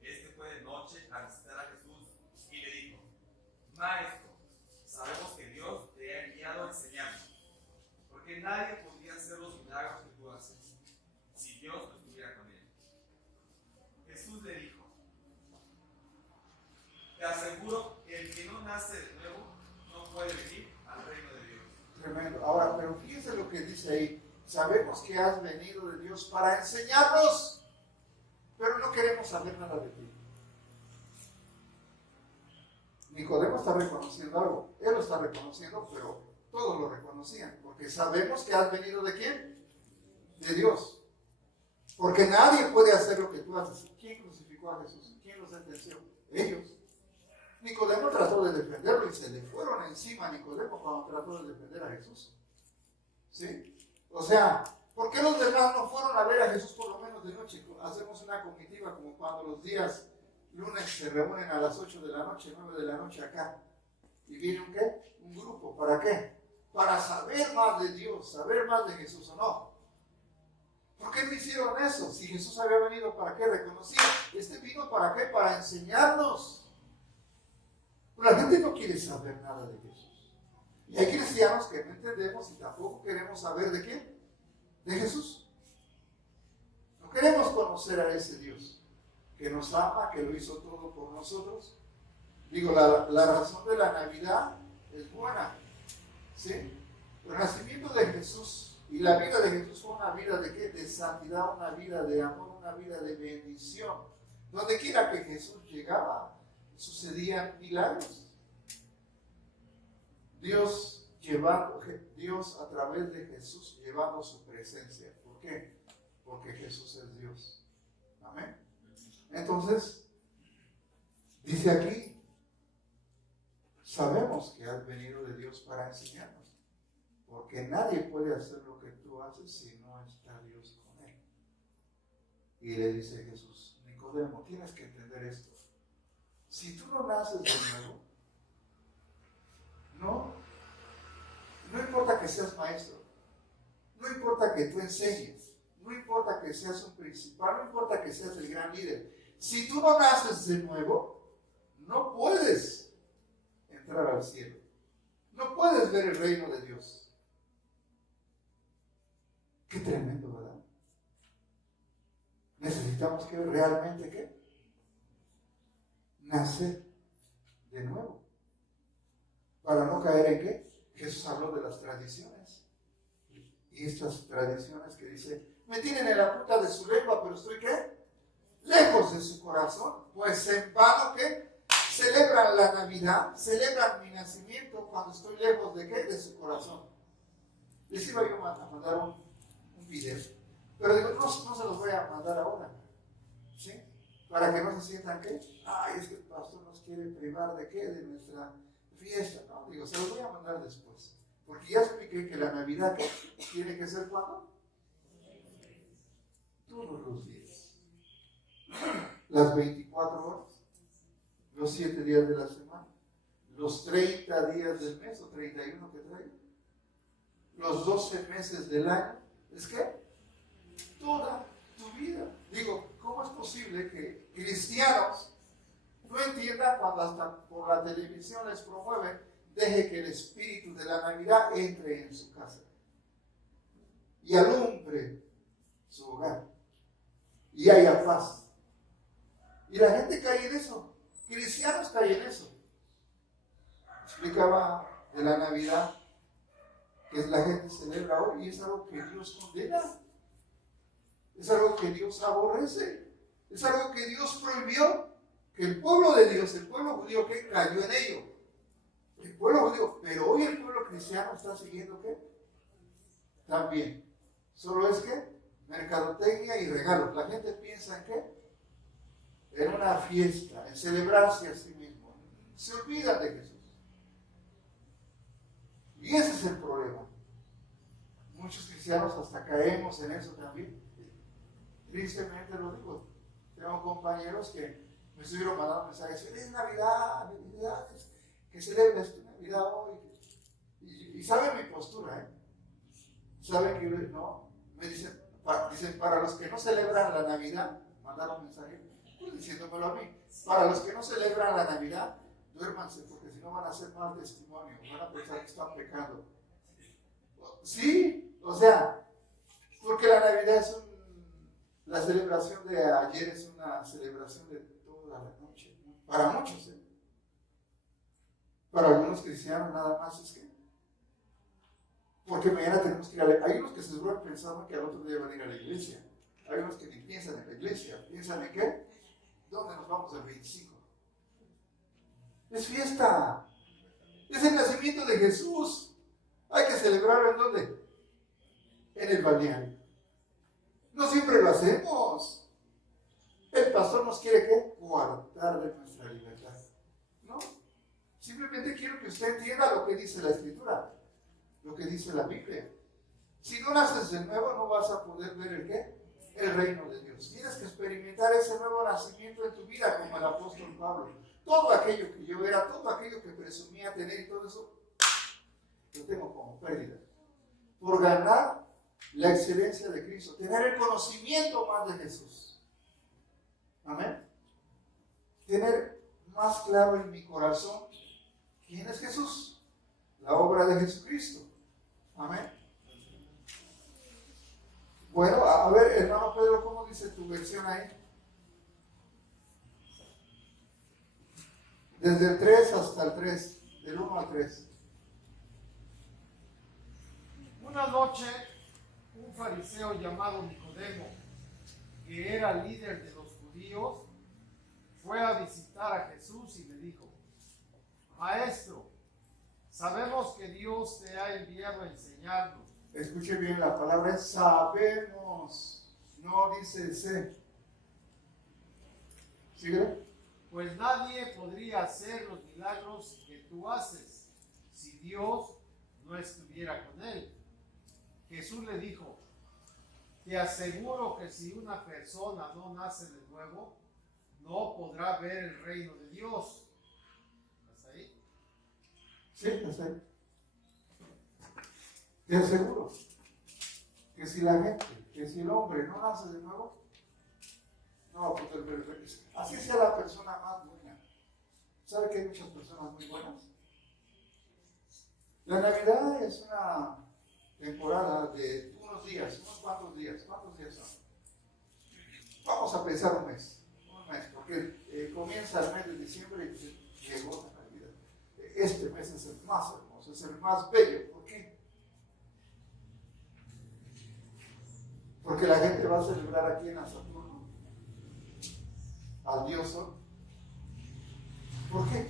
Este fue de noche a visitar a Jesús y le dijo: Maestro, sabemos que Dios te ha enviado a enseñarnos, porque nadie podría hacer los milagros que tú haces si Dios no estuviera con él. Jesús le dijo: te aseguro que el que no nace de nuevo no puede venir al reino de Dios. Tremendo. Ahora, pero fíjense lo que dice ahí. Sabemos que has venido de Dios para enseñarnos, pero no queremos saber nada de ti. Nicodemo está reconociendo algo. Él lo está reconociendo, pero todos lo reconocían. Porque sabemos que has venido ¿de quién? De Dios. Porque nadie puede hacer lo que tú haces. ¿Quién crucificó a Jesús? ¿Quién lo sentenció? Ellos. Nicodemo trató de defenderlo y se le fueron encima a Nicodemo cuando trató de defender a Jesús. ¿Sí? O sea, ¿por qué los demás no fueron a ver a Jesús por lo menos de noche? Hacemos una comitiva como cuando los días lunes se reúnen a las 8 de la noche, 9 de la noche acá. ¿Y viene un qué? Un grupo. ¿Para qué? Para saber más de Dios, saber más de Jesús o no. ¿Por qué no hicieron eso? Si Jesús había venido, ¿para qué? Reconocía. Este vino ¿para qué? Para enseñarnos. Pero la gente no quiere saber nada de Jesús. Y hay cristianos que no entendemos y tampoco queremos saber ¿de quién? De Jesús. No queremos conocer a ese Dios que nos ama, que lo hizo todo por nosotros. Digo, la razón de la Navidad es buena, ¿sí? El nacimiento de Jesús y la vida de Jesús fue una vida ¿de qué? De santidad, una vida de amor, una vida de bendición. Donde quiera que Jesús llegaba, sucedían milagros. Dios a través de Jesús llevando su presencia. ¿Por qué? Porque Jesús es Dios. Amén. Entonces, dice aquí, sabemos que has venido de Dios para enseñarnos, porque nadie puede hacer lo que tú haces si no está Dios con él. Y le dice Jesús: Nicodemo, tienes que entender esto. Si tú no naces de nuevo, no importa que seas maestro, no importa que tú enseñes, no importa que seas un principal, no importa que seas el gran líder. Si tú no naces de nuevo, no puedes entrar al cielo. No puedes ver el reino de Dios. Qué tremendo, ¿verdad? Necesitamos que realmente ¿qué? Nacer de nuevo. Para no caer en ¿qué? Jesús habló de las tradiciones. Y estas tradiciones que dice, me tienen en la punta de su lengua, pero estoy ¿qué? Lejos de su corazón. Pues en vano ¿qué? celebran la Navidad, celebran mi nacimiento cuando estoy lejos de qué? De su corazón. Les iba yo a mandar un video, pero digo, no se los voy a mandar ahora, ¿sí? Para que no se sientan que, ay, es que el pastor nos quiere privar de qué, de nuestra fiesta. No, digo, se los voy a mandar después, porque ya expliqué que la Navidad tiene que ser ¿cuándo? Todos los días, las 24 horas, los 7 días de la semana, los 30 días del mes o 31 que traigo, los 12 meses del año. Es que toda tu vida. Digo, ¿cómo es posible que cristianos no entiendan cuando hasta por la televisión les promueven, deje que el espíritu de la Navidad entre en su casa y alumbre su hogar y haya paz? Y la gente cae en eso, cristianos caen en eso. Explicaba de la Navidad que la gente celebra hoy y es algo que Dios condena, es algo que Dios aborrece, es algo que Dios prohibió, que el pueblo de Dios, el pueblo judío, que cayó en ello, el pueblo judío, pero hoy el pueblo cristiano está siguiendo ¿qué? También, solo es que mercadotecnia y regalos. La gente piensa en ¿qué? En una fiesta, en celebrarse a sí mismo, se olvidan de Jesús. Y ese es el problema. Muchos cristianos hasta caemos en eso también. Tristemente lo digo. Tengo compañeros que me estuvieron mandando mensajes: feliz Navidad, felicidades, que celebres tu Navidad hoy. Y saben mi postura, ¿eh? Saben que no, me dicen para los que no celebran la Navidad, mandaron un mensaje diciéndomelo a mí. Para los que no celebran la Navidad, duérmanse, porque si no van a hacer mal testimonio, van a pensar que están pecando. Sí, o sea, porque la Navidad es la celebración de ayer es una celebración de toda la noche, para muchos, ¿eh? Para algunos cristianos nada más es que, porque mañana tenemos que ir a la, hay unos que se duermen pensando que al otro día van a ir a la iglesia, hay unos que ni piensan en la iglesia, piensan en ¿qué? ¿Dónde nos vamos el 25? Es fiesta, es el nacimiento de Jesús. Hay que celebrarlo ¿en dónde? En el balneario. No siempre lo hacemos. El pastor nos quiere ¿qué? Coartar de nuestra libertad. No, simplemente quiero que usted entienda lo que dice la Escritura, lo que dice la Biblia. Si no naces de nuevo, no vas a poder ver el ¿qué? El reino de Dios. Tienes que experimentar ese nuevo nacimiento en tu vida, como el apóstol Pablo. Todo aquello que yo era, todo aquello que presumía tener y todo eso, lo tengo como pérdida. Por ganar la excelencia de Cristo, tener el conocimiento más de Jesús. Amén. Tener más claro en mi corazón quién es Jesús, la obra de Jesucristo. Amén. Bueno, a ver, hermano Pedro, ¿cómo dice tu versión ahí? Desde el 3 hasta el 3, del 1 al 3. Una noche, un fariseo llamado Nicodemo, que era líder de los judíos, fue a visitar a Jesús y le dijo: Maestro, sabemos que Dios te ha enviado a enseñarnos. Escuche bien, la palabra es sabemos, no dice sé. ¿Sigue? Pues nadie podría hacer los milagros que tú haces si Dios no estuviera con él. Jesús le dijo: te aseguro que si una persona no nace de nuevo, no podrá ver el reino de Dios. ¿Estás ahí? Sí, está ahí. Te aseguro que si la gente, que si el hombre no nace de nuevo, no va a poder ver el reino. Así sea la persona más buena. ¿Sabe que hay muchas personas muy buenas? La Navidad es una temporada de unos días, unos cuantos días. ¿Cuántos días son? Vamos a pensar un mes, porque comienza el mes de diciembre y llegó la Navidad. Este mes es el más hermoso, es el más bello. ¿Por qué? Porque la gente va a celebrar aquí en Saturno al Dios Sol. ¿Por qué?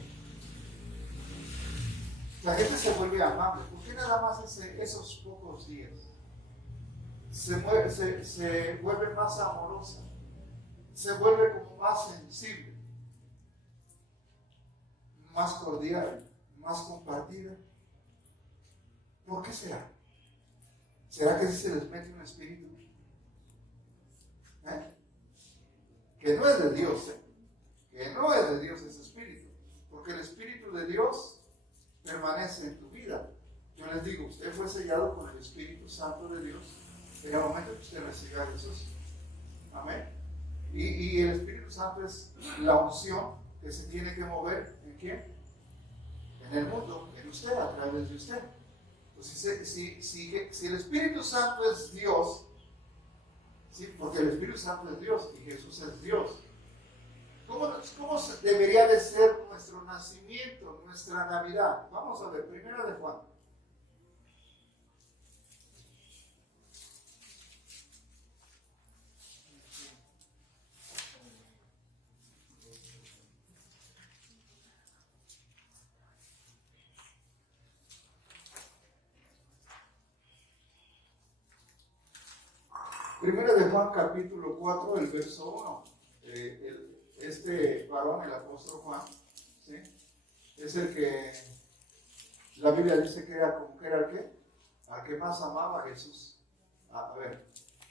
La gente se vuelve amable. ¿Por qué nada más esos pocos días? Se vuelve más amorosa, se vuelve como más sensible, más cordial, más compartida. ¿Por qué será? ¿Será que si se les mete un espíritu? Que no es de Dios, que no es de Dios ese espíritu, porque el espíritu de Dios permanece en tu vida. Yo les digo, usted fue sellado con el Espíritu Santo de Dios en el momento que usted recibió a Jesús. Amén. Y el Espíritu Santo es la unción que se tiene que mover ¿en quién? En el mundo, en usted, a través de usted. Entonces, si el Espíritu Santo es Dios, ¿sí? Porque el Espíritu Santo es Dios y Jesús es Dios. ¿Cómo debería de ser nuestro nacimiento, nuestra Navidad? Vamos a ver, primera de Juan. Primera de Juan capítulo 4, el verso 1. Este varón, el apóstol Juan, ¿sí? Es el que la Biblia dice que era como que era el que, al que más amaba a Jesús. A ver,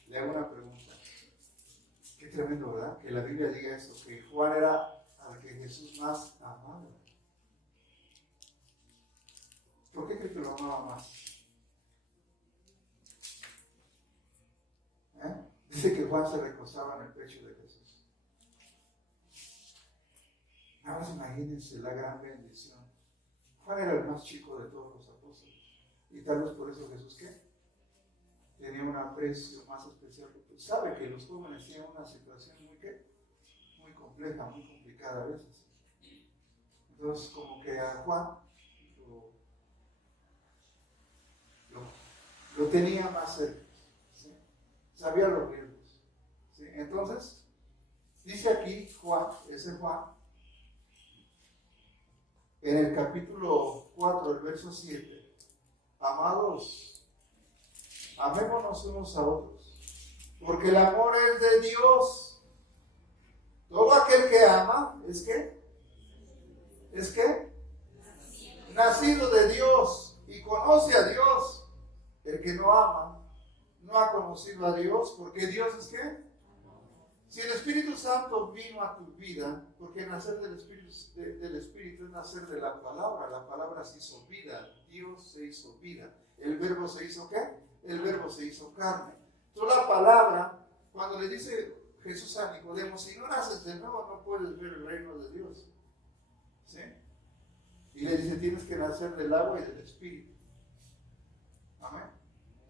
le hago una pregunta. Qué tremendo, ¿verdad? Que la Biblia diga eso, que Juan era al que Jesús más amaba. ¿Por qué cree que lo amaba más? Dice que Juan se recostaba en el pecho de Jesús. Nada más imagínense la gran bendición. Juan era el más chico de todos los apóstoles. Y tal vez por eso Jesús, ¿qué? Tenía un aprecio más especial. Porque sabe que los jóvenes tienen una situación muy, ¿qué? Muy compleja, muy complicada a veces. Entonces, como que a Juan lo tenía más cerca. ¿Sí? Sabía los riesgos. ¿Sí? Entonces, dice aquí Juan, ese Juan, en el capítulo 4, el verso 7, amados, amémonos unos a otros, porque el amor es de Dios. Todo aquel que ama, ¿es qué? ¿Es qué? Nacido de Dios y conoce a Dios. El que no ama, no ha conocido a Dios, porque Dios es qué? Si el Espíritu Santo vino a tu vida, porque nacer del Espíritu es nacer de la palabra se hizo vida, Dios se hizo vida, el verbo se hizo ¿qué? El verbo se hizo carne. Entonces la palabra, cuando le dice Jesús a Nicodemo, si no naces de nuevo no puedes ver el reino de Dios. ¿Sí? Y le dice, tienes que nacer del agua y del Espíritu. Amén.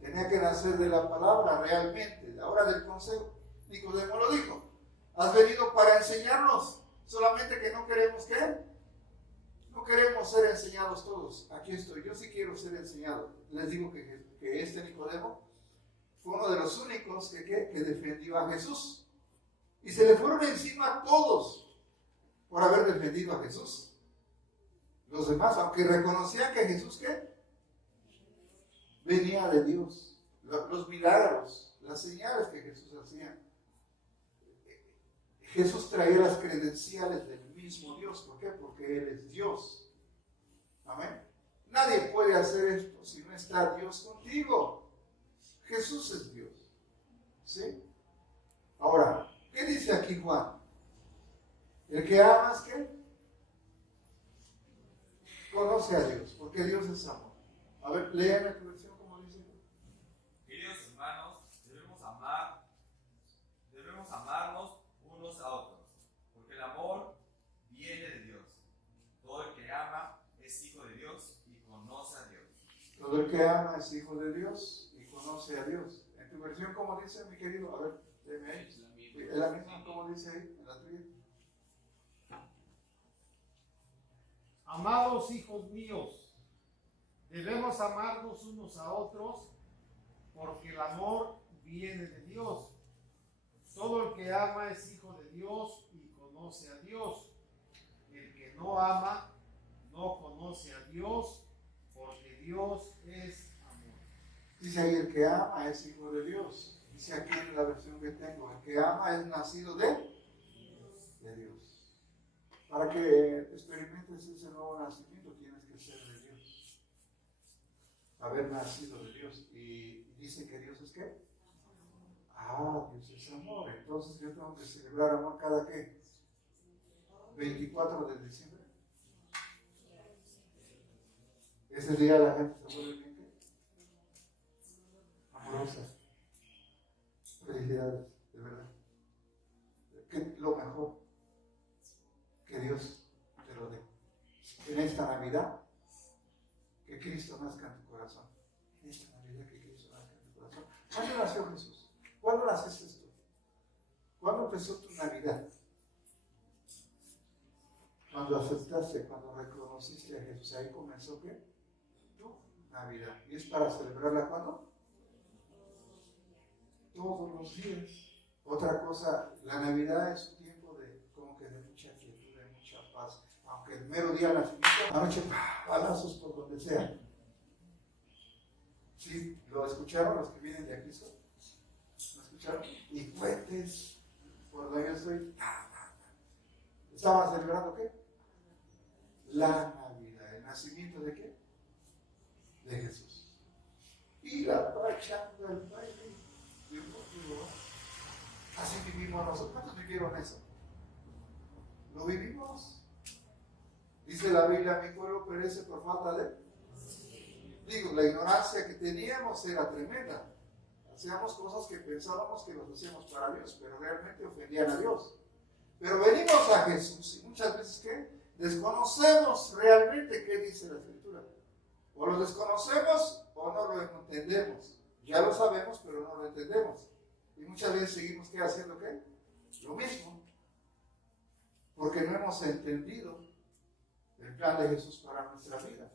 Tenía que nacer de la palabra realmente, ahora del consejo. Nicodemo lo dijo, has venido para enseñarnos, solamente que no queremos ¿qué? No queremos ser enseñados todos. Aquí estoy, yo sí quiero ser enseñado. Les digo que este Nicodemo fue uno de los únicos que defendió a Jesús. Y se le fueron encima a todos por haber defendido a Jesús. Los demás, aunque reconocían que Jesús ¿qué? Venía de Dios. Los milagros, las señales que Jesús hacía. Jesús traía las credenciales del mismo Dios. ¿Por qué? Porque Él es Dios. Amén. Nadie puede hacer esto si no está Dios contigo. Jesús es Dios. ¿Sí? Ahora, ¿qué dice aquí Juan? El que ama es ¿qué? Conoce a Dios, porque Dios es amor. A ver, léeme tu versión como dice. Queridos hermanos, debemos amarnos unos a otros, porque el amor viene de Dios. Todo el que ama es hijo de Dios y conoce a Dios. Todo el que ama es hijo de Dios y conoce a Dios. En tu versión, como dice mi querido, a ver, léeme ahí. Es la misma como dice ahí, en la tuya. Amados hijos míos, debemos amarnos unos a otros, porque el amor viene de Dios. Todo el que ama es hijo de Dios y conoce a Dios. El que no no ama no conoce a Dios, porque Dios es amor. Dice ahí, el que ama es hijo de Dios. Dice aquí en la versión que tengo, el que ama es nacido de Dios. Para que experimentes ese nuevo nacimiento tienes que ser de Dios. Haber nacido de Dios. Y dice que Dios es ¿qué? Dios es amor. Entonces yo tengo que celebrar amor cada ¿qué? 24 de diciembre. Ese día la gente se vuelve bien ¿qué? Amorosa. Felicidades, de verdad. Que lo mejor que Dios te lo dé. En esta Navidad, que Cristo nazca en tu corazón. En esta Navidad, que Cristo nazca en tu corazón. ¿Cuándo nació Jesús? ¿Cuándo naciste tú? ¿Cuándo empezó tu Navidad? Cuando aceptaste, cuando reconociste a Jesús. Ahí comenzó ¿qué? Tu Navidad. ¿Y es para celebrarla cuándo? Todos los días. Otra cosa, la Navidad es un tiempo de como que de mucha quietud, de mucha paz. Aunque el mero día de nacimiento, anoche, balazos por donde sea. ¿Sí? ¿Lo escucharon los que vienen de aquí? ¿Lo escucharon? Y cohetes por donde yo estoy. ¿Estaban celebrando qué? La Navidad. ¿El nacimiento de qué? De Jesús. Y la echando el baile. Así vivimos nosotros. ¿Cuántos vivieron eso? ¿Lo vivimos? Dice la Biblia, mi pueblo perece por falta de... Digo, la ignorancia que teníamos era tremenda. Hacíamos cosas que pensábamos que los hacíamos para Dios, pero realmente ofendían a Dios. Pero venimos a Jesús y muchas veces ¿qué? Desconocemos realmente qué dice la Escritura. O lo desconocemos o no lo entendemos. Ya lo sabemos, pero no lo entendemos. Y muchas veces seguimos ¿qué? Haciendo ¿qué? Lo mismo. Porque no hemos entendido el plan de Jesús para nuestra vida.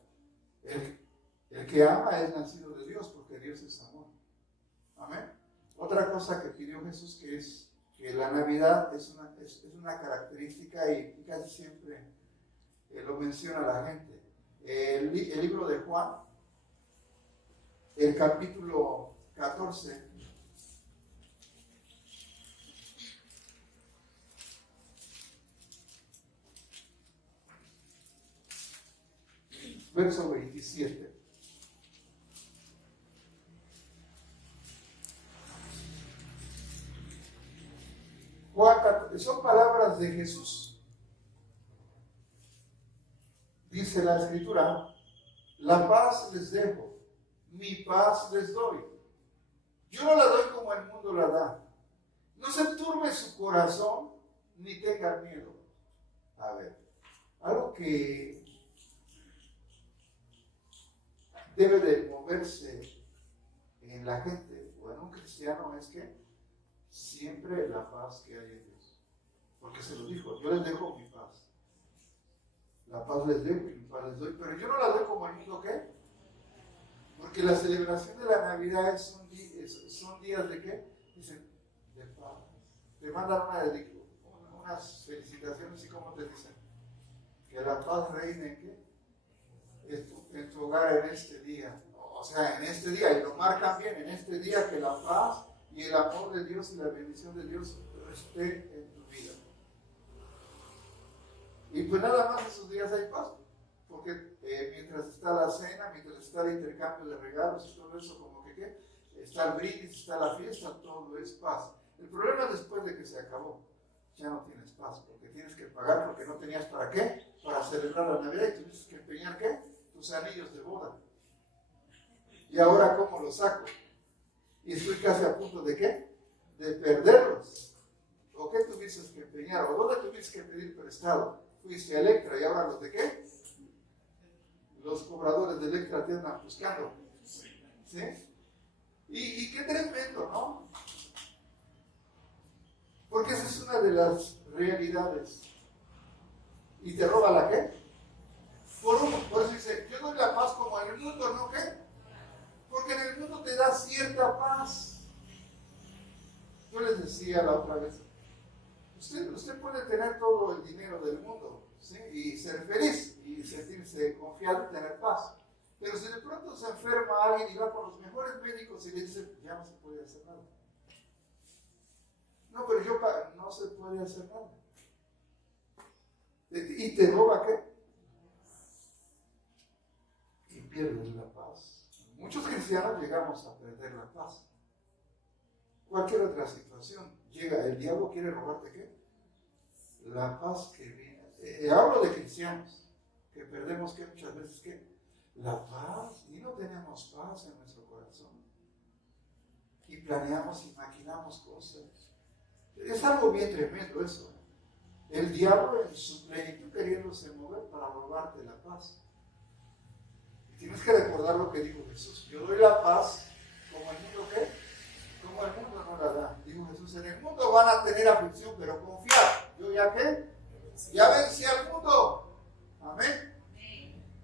El que ama es nacido de Dios, porque Dios es amor. Amén. Otra cosa que pidió Jesús, que es que la Navidad es una característica y casi siempre lo menciona la gente. El libro de Juan, el capítulo 14, verso 27. Son palabras de Jesús. Dice la Escritura, la paz les dejo, mi paz les doy. Yo no la doy como el mundo la da. No se turbe su corazón, ni tengan miedo. A ver, algo que debe de moverse en la gente o en un cristiano es que siempre la paz que hay en Dios. Porque se lo dijo, yo les dejo mi paz. La paz les dejo y mi paz les doy, pero yo no la doy como el mundo ¿qué? Porque la celebración de la Navidad son días de ¿qué? Dicen, de paz. Te mandan unas felicitaciones y como te dicen, que la paz reine ¿en qué? En tu hogar en este día. O sea, en este día, y lo marcan bien, en este día que la paz y el amor de Dios y la bendición de Dios esté en tu vida. Y pues nada más esos días hay paz, porque mientras está la cena, mientras está el intercambio de regalos y todo eso, como que ¿qué? Está el brindis, está la fiesta, todo es paz. El problema es después de que se acabó, ya no tienes paz, porque tienes que pagar, porque no tenías para qué, para celebrar la Navidad, y tienes que empeñar ¿qué? Tus anillos de boda. Y ahora ¿cómo los saco? Y estoy casi a punto de ¿qué? De perderlos. ¿O qué tuviste que empeñar? ¿O dónde tuviste que pedir prestado? Fuiste a Electra y ahora los de ¿qué? Los cobradores de Electra te andan buscando. ¿Sí? Y qué tremendo, ¿no? Porque esa es una de las realidades. ¿Y te roba la qué? Por eso dice, yo doy la paz como en el mundo, ¿no qué? Porque en el mundo te da cierta paz. Yo les decía la otra vez, usted puede tener todo el dinero del mundo, ¿sí? Y ser feliz y sentirse confiado y tener paz. Pero si de pronto se enferma alguien y va con los mejores médicos y le dice, ya no se puede hacer nada. No, pero no se puede hacer nada. ¿Y te roba qué? Y pierdes la paz. Muchos cristianos llegamos a perder la paz. Cualquier otra situación, llega, el diablo quiere robarte ¿qué? La paz que viene. Hablo de cristianos, que perdemos ¿qué? Muchas veces ¿qué? La paz, y no tenemos paz en nuestro corazón. Y planeamos y maquinamos cosas. Es algo bien tremendo eso. El diablo en su plenitud queriéndose mover para robarte la paz. Y tienes que recordar lo que dijo Jesús. Yo doy la paz como el mundo ¿qué? Como el mundo no la da. Dijo Jesús, en el mundo van a tener aflicción, pero confiad. ¿Yo ya qué? Ya vencí al mundo. Amén.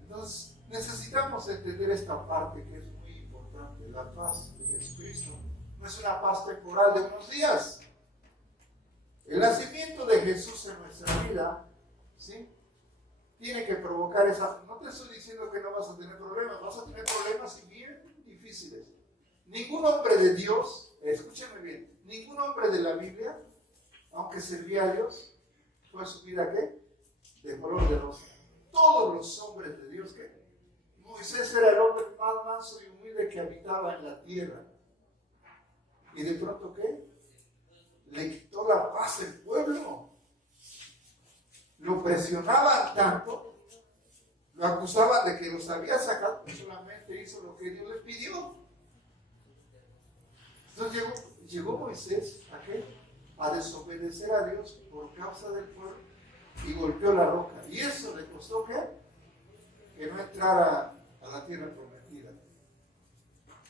Entonces necesitamos entender esta parte que es muy importante. La paz de Jesucristo no es una paz temporal de unos días. El nacimiento de Jesús en nuestra vida, ¿sí? Tiene que provocar esa... No te estoy diciendo que no vas a tener problemas, vas a tener problemas y bien difíciles. Ningún hombre de Dios, escúchame bien, ningún hombre de la Biblia, aunque servía a Dios, fue su vida ¿qué? De color de rosa. Todos los hombres de Dios, ¿qué? Moisés era el hombre más manso y humilde que habitaba en la tierra. Y de pronto, ¿qué? Le quitó la paz al pueblo. Lo presionaban tanto, lo acusaban de que los había sacado, pero solamente hizo lo que Dios le pidió. Entonces llegó Moisés ¿a qué? A desobedecer a Dios por causa del pueblo y golpeó la roca. Y eso le costó ¿qué? Que no entrara a la tierra prometida.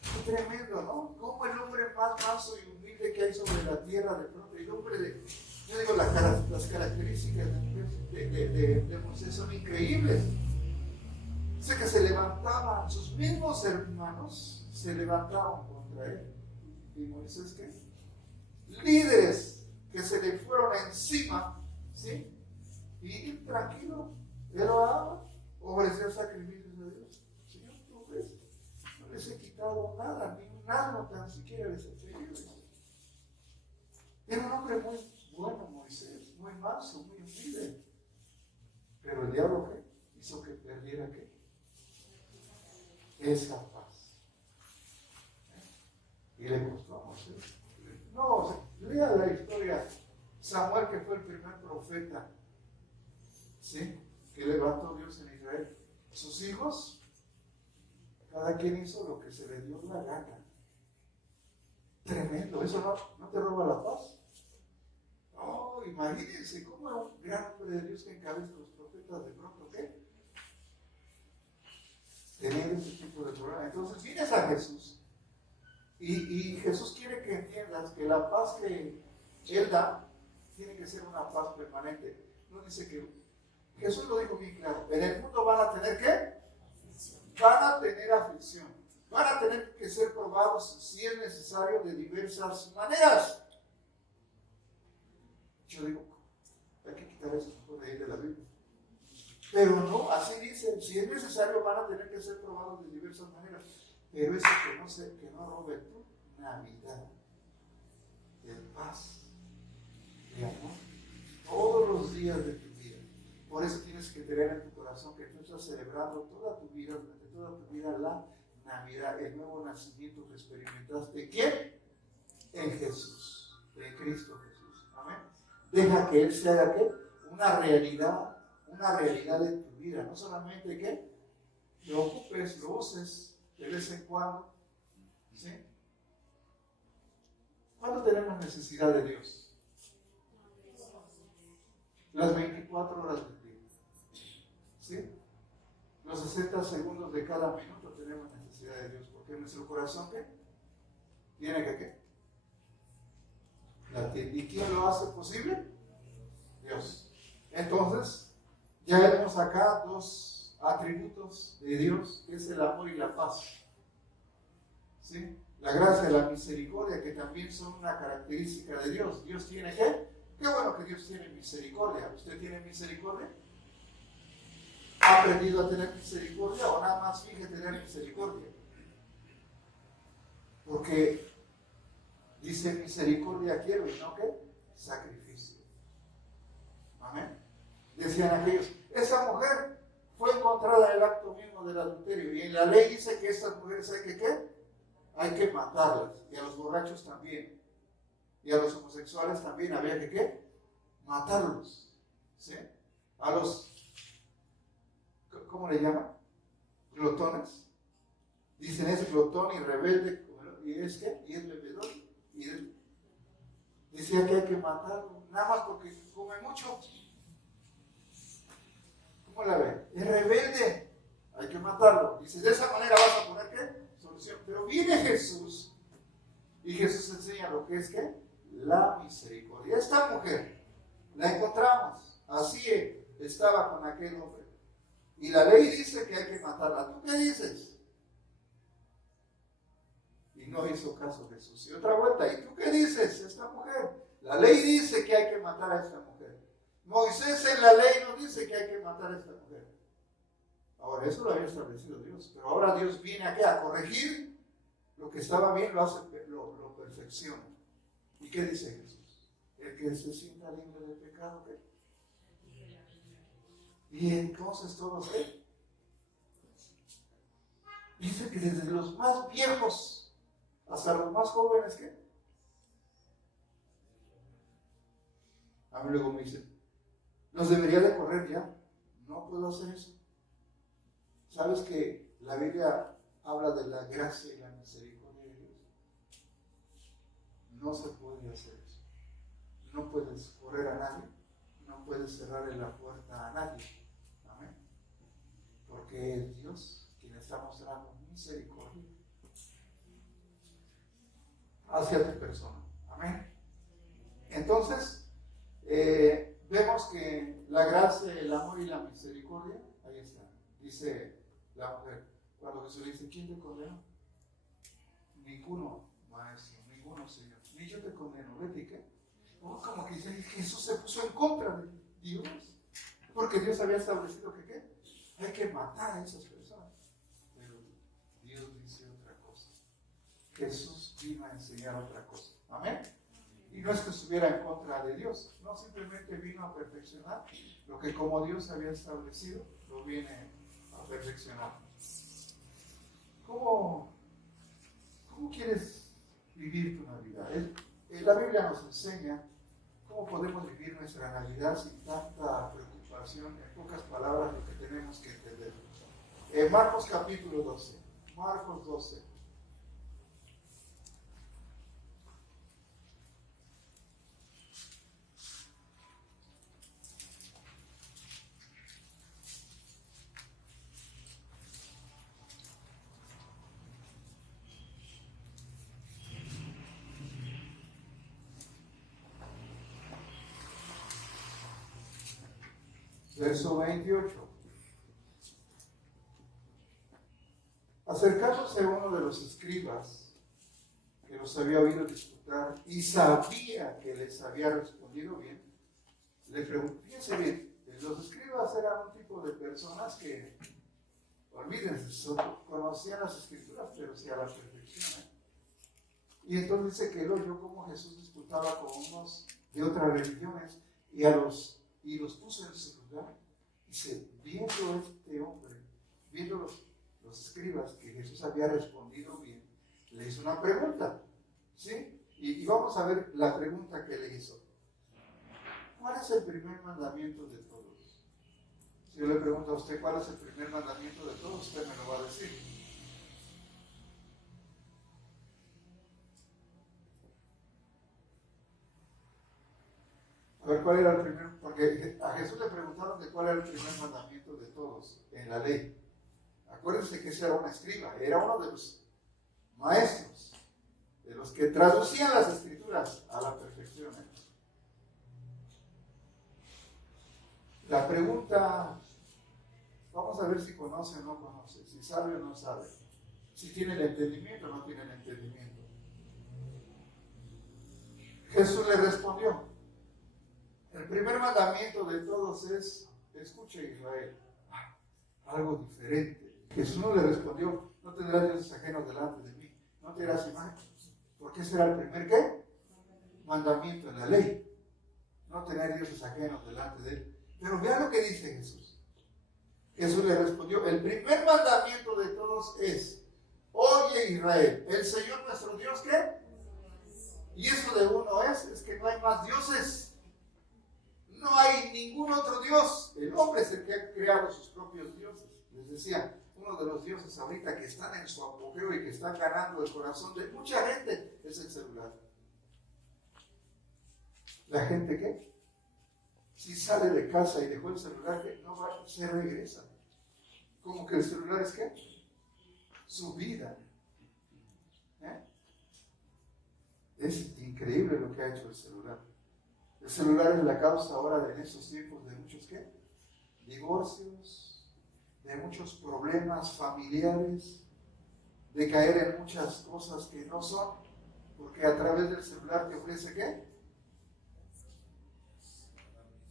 Qué tremendo, ¿no? Como el hombre más manso y humilde que hay sobre la tierra, de pronto, el hombre de, yo digo, las características de Moisés son increíbles. Dice que se levantaban, sus mismos hermanos se levantaban contra él. ¿Y Moisés qué? Líderes que se le fueron encima, ¿sí? Y tranquilo, él oraba, ofrecía sacrificios a Dios. Señor, tú ves, no les he quitado nada, ni un alma tan siquiera les he pedido. Era un hombre muy bueno, Moisés, muy manso, muy humilde. Pero el diablo ¿qué? Hizo que perdiera ¿qué? Esa paz. Y le costó a Moisés. No, lea la historia. Samuel, que fue el primer profeta, ¿sí? Que levantó Dios en Israel. Sus hijos, cada quien hizo lo que se le dio la gana. Tremendo, ¿eso no te roba la paz? No, imagínense cómo un gran hombre de Dios que encabeza los profetas de pronto, ¿qué? Tener ese tipo de problema. Entonces vienes a Jesús y Jesús quiere que entiendas que la paz que Él da tiene que ser una paz permanente. No dice que Jesús lo dijo bien claro. En el mundo van a tener ¿qué? Van a tener aflicción. Van a tener que ser probados si es necesario de diversas maneras. Yo digo, hay que quitar eso de ahí de la Biblia. Pero no, así dice, si es necesario van a tener que ser probados de diversas maneras. Pero eso que no robe tu Navidad de paz, de amor, todos los días de tu vida. Por eso tienes que tener en tu corazón que tú estás celebrando toda tu vida, durante toda tu vida, la Navidad, el nuevo nacimiento que experimentaste. ¿Quién? En Jesús, en Cristo Jesús. Amén. Deja que Él se haga ¿qué? Una realidad de tu vida. No solamente que lo ocupes, lo uses de vez en cuando. ¿Sí? ¿Cuándo tenemos necesidad de Dios? Las 24 horas del día. ¿Sí? Los 60 segundos de cada minuto tenemos necesidad de Dios. Porque nuestro corazón ¿qué? Tiene que ¿qué? ¿Y quién lo hace posible? Dios. Entonces, ya vemos acá dos atributos de Dios, que es el amor y la paz. ¿Sí? La gracia y la misericordia, que también son una característica de Dios. Dios tiene ¿qué? Qué bueno que Dios tiene misericordia. ¿Usted tiene misericordia? ha aprendido a tener misericordia o nada más finge tener misericordia. Porque dice misericordia quiero y no qué, sacrificio. Amén. Decían aquellos, esa mujer fue encontrada en el acto mismo del adulterio y en la ley dice que estas mujeres hay que ¿qué? Hay que matarlas, y a los borrachos también, y a los homosexuales también había que ¿qué? Matarlos, ¿sí? A los, ¿cómo le llaman? Glotones. Dicen es glotón y rebelde, y es ¿qué? Y es bebedor, y decía que hay que matarlo, nada más porque come mucho. ¿Cómo la ve? Es rebelde, hay que matarlo. Dice, de esa manera vas a poner ¿qué? Solución. Pero viene Jesús y Jesús enseña lo que es ¿qué? La misericordia. Esta mujer la encontramos, así estaba con aquel hombre y la ley dice que hay que matarla. ¿Tú qué dices? Y no hizo caso Jesús. Y otra vuelta, ¿y tú qué dices? Esta mujer, la ley dice que hay que matar a esta mujer. Moisés en la ley nos dice que hay que matar a esta mujer. Ahora, eso lo había establecido Dios, pero ahora Dios viene aquí a corregir lo que estaba bien, lo perfecciona. ¿Y qué dice Jesús? El que se sienta libre de pecado, ¿qué? Y entonces todos, ¿qué? Dice que desde los más viejos hasta los más jóvenes, ¿qué? A mí luego me dicen, ¿nos debería de correr ya? No puedo hacer eso. ¿Sabes que la Biblia habla de la gracia y la misericordia de Dios? No se puede hacer eso. No puedes correr a nadie, no puedes cerrarle la puerta a nadie. Amén. Porque es Dios quien está mostrando misericordia hacia tu persona. Amén. Entonces, vemos que la gracia, el amor y la misericordia, ahí está. Dice la mujer, cuando Jesús le dice, ¿quién te condenó? Ninguno, maestro, ninguno, Señor. Ni yo te condeno, vete, ¿qué? Como que dice, Jesús se puso en contra de Dios, porque Dios había establecido que ¿qué? Hay que matar a esas personas. Pero Dios dice otra cosa. Jesús vino a enseñar otra cosa. Amén. Y no es que estuviera en contra de Dios, no, simplemente vino a perfeccionar lo que como Dios había establecido, lo viene a perfeccionar. ¿Cómo quieres vivir tu Navidad? La Biblia nos enseña cómo podemos vivir nuestra Navidad sin tanta preocupación, en pocas palabras lo que tenemos que entender. Marcos capítulo 12, Marcos 12. Verso 28. Acercándose a uno de los escribas que los había oído disputar y sabía que les había respondido bien, le preguntó, fíjense bien, los escribas eran un tipo de personas que, olvídense, conocían las escrituras, pero sí a la perfección. Y entonces dice que él oyó como Jesús disputaba con unos de otras religiones y los puso en su lugar. Dice, viendo este hombre, viendo los escribas que Jesús había respondido bien, le hizo una pregunta, ¿sí? Y vamos a ver la pregunta que le hizo. ¿Cuál es el primer mandamiento de todos? Si yo le pregunto a usted cuál es el primer mandamiento de todos, usted me lo va a decir. A ver, ¿cuál era el primer? Porque a Jesús le preguntaron de cuál era el primer mandamiento de todos en la ley. Acuérdense que ese era un escriba, era uno de los maestros, de los que traducían las escrituras a la perfección. La pregunta, vamos a ver si conoce o no conoce, si sabe o no sabe, si tiene el entendimiento o no tiene el entendimiento. Jesús le respondió. El primer mandamiento de todos es, escuche Israel, algo diferente. Jesús no le respondió, no tendrás dioses ajenos delante de mí, no te harás imagen. Porque ese era el primer ¿qué? Mandamiento en la ley. No tener dioses ajenos delante de él. Pero vean lo que dice Jesús. Jesús le respondió, el primer mandamiento de todos es, oye Israel, el Señor nuestro Dios, ¿qué? Y eso de uno es que no hay más dioses. No hay ningún otro Dios. El hombre es el que ha creado sus propios dioses. Les decía, uno de los dioses ahorita que están en su apogeo y que están ganando el corazón de mucha gente es el celular. ¿La gente qué? Si sale de casa y dejó el celular, ¿qué? No va, se regresa. Como que el celular es ¿qué? Su vida. Es increíble lo que ha hecho el celular. El celular es la causa ahora en estos tiempos de muchos ¿qué? Divorcios, de muchos problemas familiares, de caer en muchas cosas que no son, porque a través del celular te ofrece ¿qué?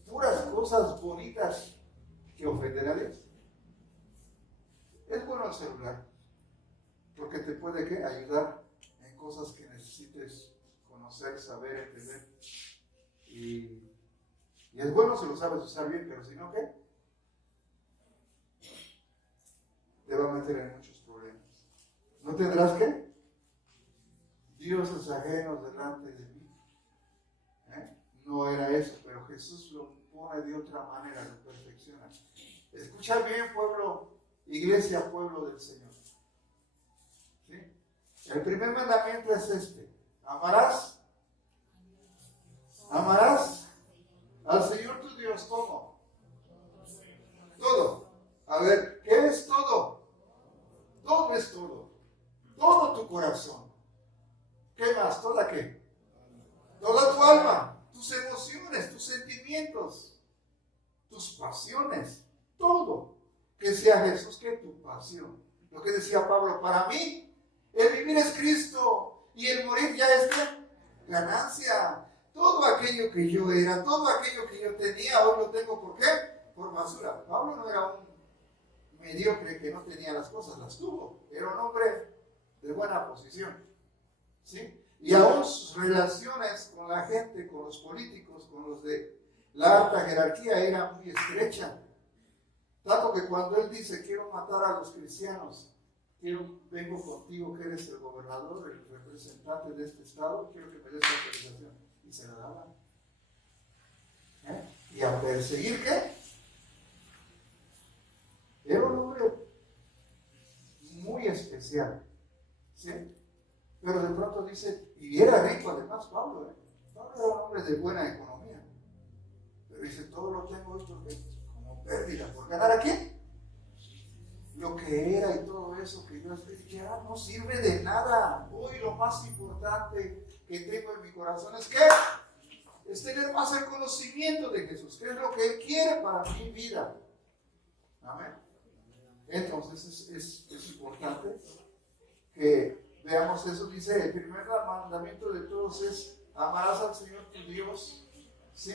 Puras cosas bonitas que ofenden a Dios. Es bueno el celular, porque te puede ¿qué? Ayudar en cosas que necesites conocer, saber, entender. Y es bueno si lo sabes usar bien, pero si no, ¿qué? Te va a meter en muchos problemas. ¿No tendrás qué? Dioses ajenos delante de mí. No era eso, pero Jesús lo pone de otra manera, lo perfecciona. Escucha bien, pueblo, iglesia, pueblo del Señor. ¿Sí? El primer mandamiento es este. Amarás al Señor tu Dios, ¿cómo? Todo. A ver, ¿qué es todo? Todo es todo. Todo tu corazón. ¿Qué más? ¿Toda qué? Toda tu alma, tus emociones, tus sentimientos, tus pasiones, todo. Que sea Jesús que tu pasión. Lo que decía Pablo, para mí, el vivir es Cristo y el morir ya es ¿qué? Ganancia. Todo aquello que yo era, todo aquello que yo tenía, hoy lo tengo, ¿por qué? Por basura. Pablo no era un mediocre que no tenía las cosas, las tuvo. Era un hombre de buena posición. ¿Sí? Y aún sus relaciones con la gente, con los políticos, con los de la alta jerarquía era muy estrecha. Tanto que cuando él dice, quiero matar a los cristianos, vengo contigo que eres el gobernador, el representante de este estado, quiero que me des la autorización. Y se la daban. Y a perseguir ¿qué? Era un hombre muy especial. ¿Sí? Pero de pronto dice, y era rico además Pablo. Pablo era un hombre de buena economía. Pero dice, todo lo tengo esto como pérdida. ¿Por ganar a quién? Lo que era y todo eso que yo ya no sirve de nada. Hoy lo más importante que tengo en mi corazón es ¿qué? Es tener más el conocimiento de Jesús, que es lo que Él quiere para mi vida. Amén. Entonces es importante que veamos eso. Dice, el primer mandamiento de todos es amarás al Señor tu Dios, ¿sí?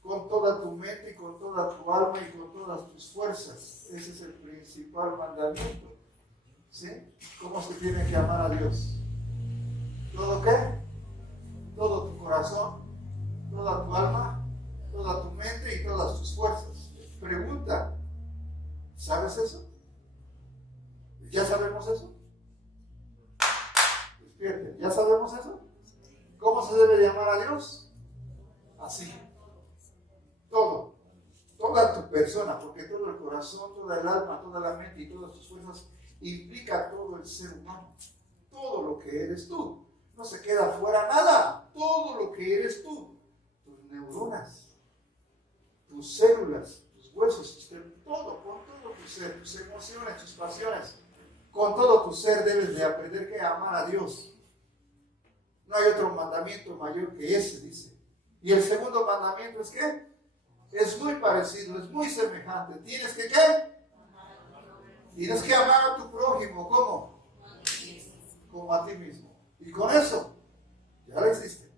Con toda tu mente y con toda tu alma y con todas tus fuerzas. Ese es el principal mandamiento. ¿Sí? ¿Cómo se tiene que amar a Dios? ¿Todo qué? Todo tu corazón, toda tu alma, toda tu mente y todas tus fuerzas. Pregunta, ¿sabes eso? ¿Ya sabemos eso? Despierten, ¿ya sabemos eso? ¿Cómo se debe llamar a Dios? Así. Todo, toda tu persona, porque todo el corazón, toda el alma, toda la mente y todas tus fuerzas implica todo el ser humano, todo lo que eres tú. No se queda fuera nada, todo lo que eres tú, tus neuronas, tus células, tus huesos, todo, con todo tu ser, tus emociones, tus pasiones, con todo tu ser debes de aprender que amar a Dios. No hay otro mandamiento mayor que ese, dice. Y el segundo mandamiento es ¿qué? Es muy parecido, es muy semejante. Tienes que ¿qué? Tienes que amar a tu prójimo. ¿Cómo? Como a ti mismo. Y con eso, ya lo hiciste.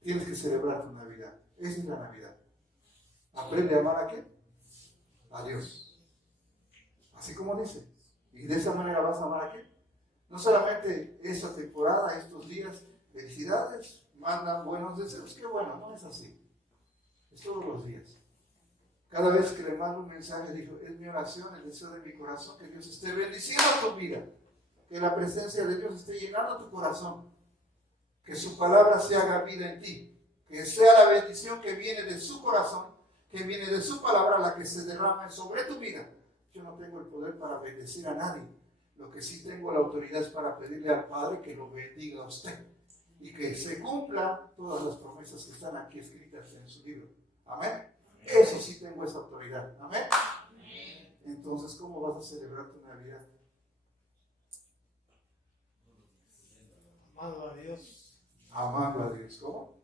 Tienes que celebrar tu Navidad. Esa es la Navidad. Aprende a amar a quién? A Dios. Así como dice. Y de esa manera vas a amar a quién. No solamente esta temporada, estos días, felicidades, mandan buenos deseos. Qué bueno, no es así. Es todos los días. Cada vez que le mando un mensaje, digo, es mi oración, el deseo de mi corazón, que Dios esté bendiciendo tu vida. Que la presencia de Dios esté llenando tu corazón. Que su palabra se haga vida en ti. Que sea la bendición que viene de su corazón, que viene de su palabra, la que se derrama sobre tu vida. Yo no tengo el poder para bendecir a nadie. Lo que sí tengo la autoridad es para pedirle al Padre que lo bendiga a usted. Y que se cumplan todas las promesas que están aquí escritas en su libro. Amén. Eso sí tengo esa autoridad. Amén. Entonces, ¿cómo vas a celebrar tu Navidad? Amando a Dios. Amando a Dios. ¿Cómo?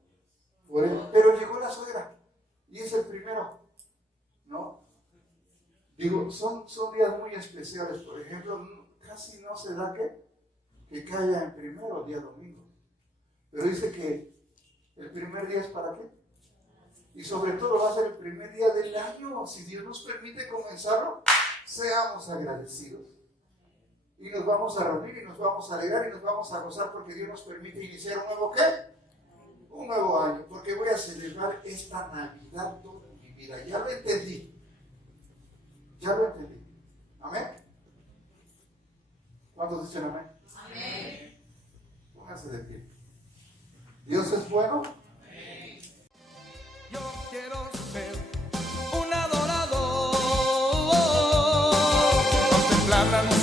Pero llegó la suegra. Y es el primero. ¿No? Digo, son días muy especiales. Por ejemplo, casi no se da que caiga en primero, día domingo. Pero dice que el primer día es para qué. Y sobre todo va a ser el primer día del año. Si Dios nos permite comenzarlo, seamos agradecidos. Y nos vamos a reunir y nos vamos a alegrar y nos vamos a gozar porque Dios nos permite iniciar un nuevo ¿qué? Un nuevo año. Porque voy a celebrar esta Navidad toda mi vida. Ya lo entendí. Ya lo entendí. Amén. ¿Cuántos dicen amén? Amén. Pónganse de pie. Dios es bueno. Amén. Yo quiero ser un adorador, contemplar la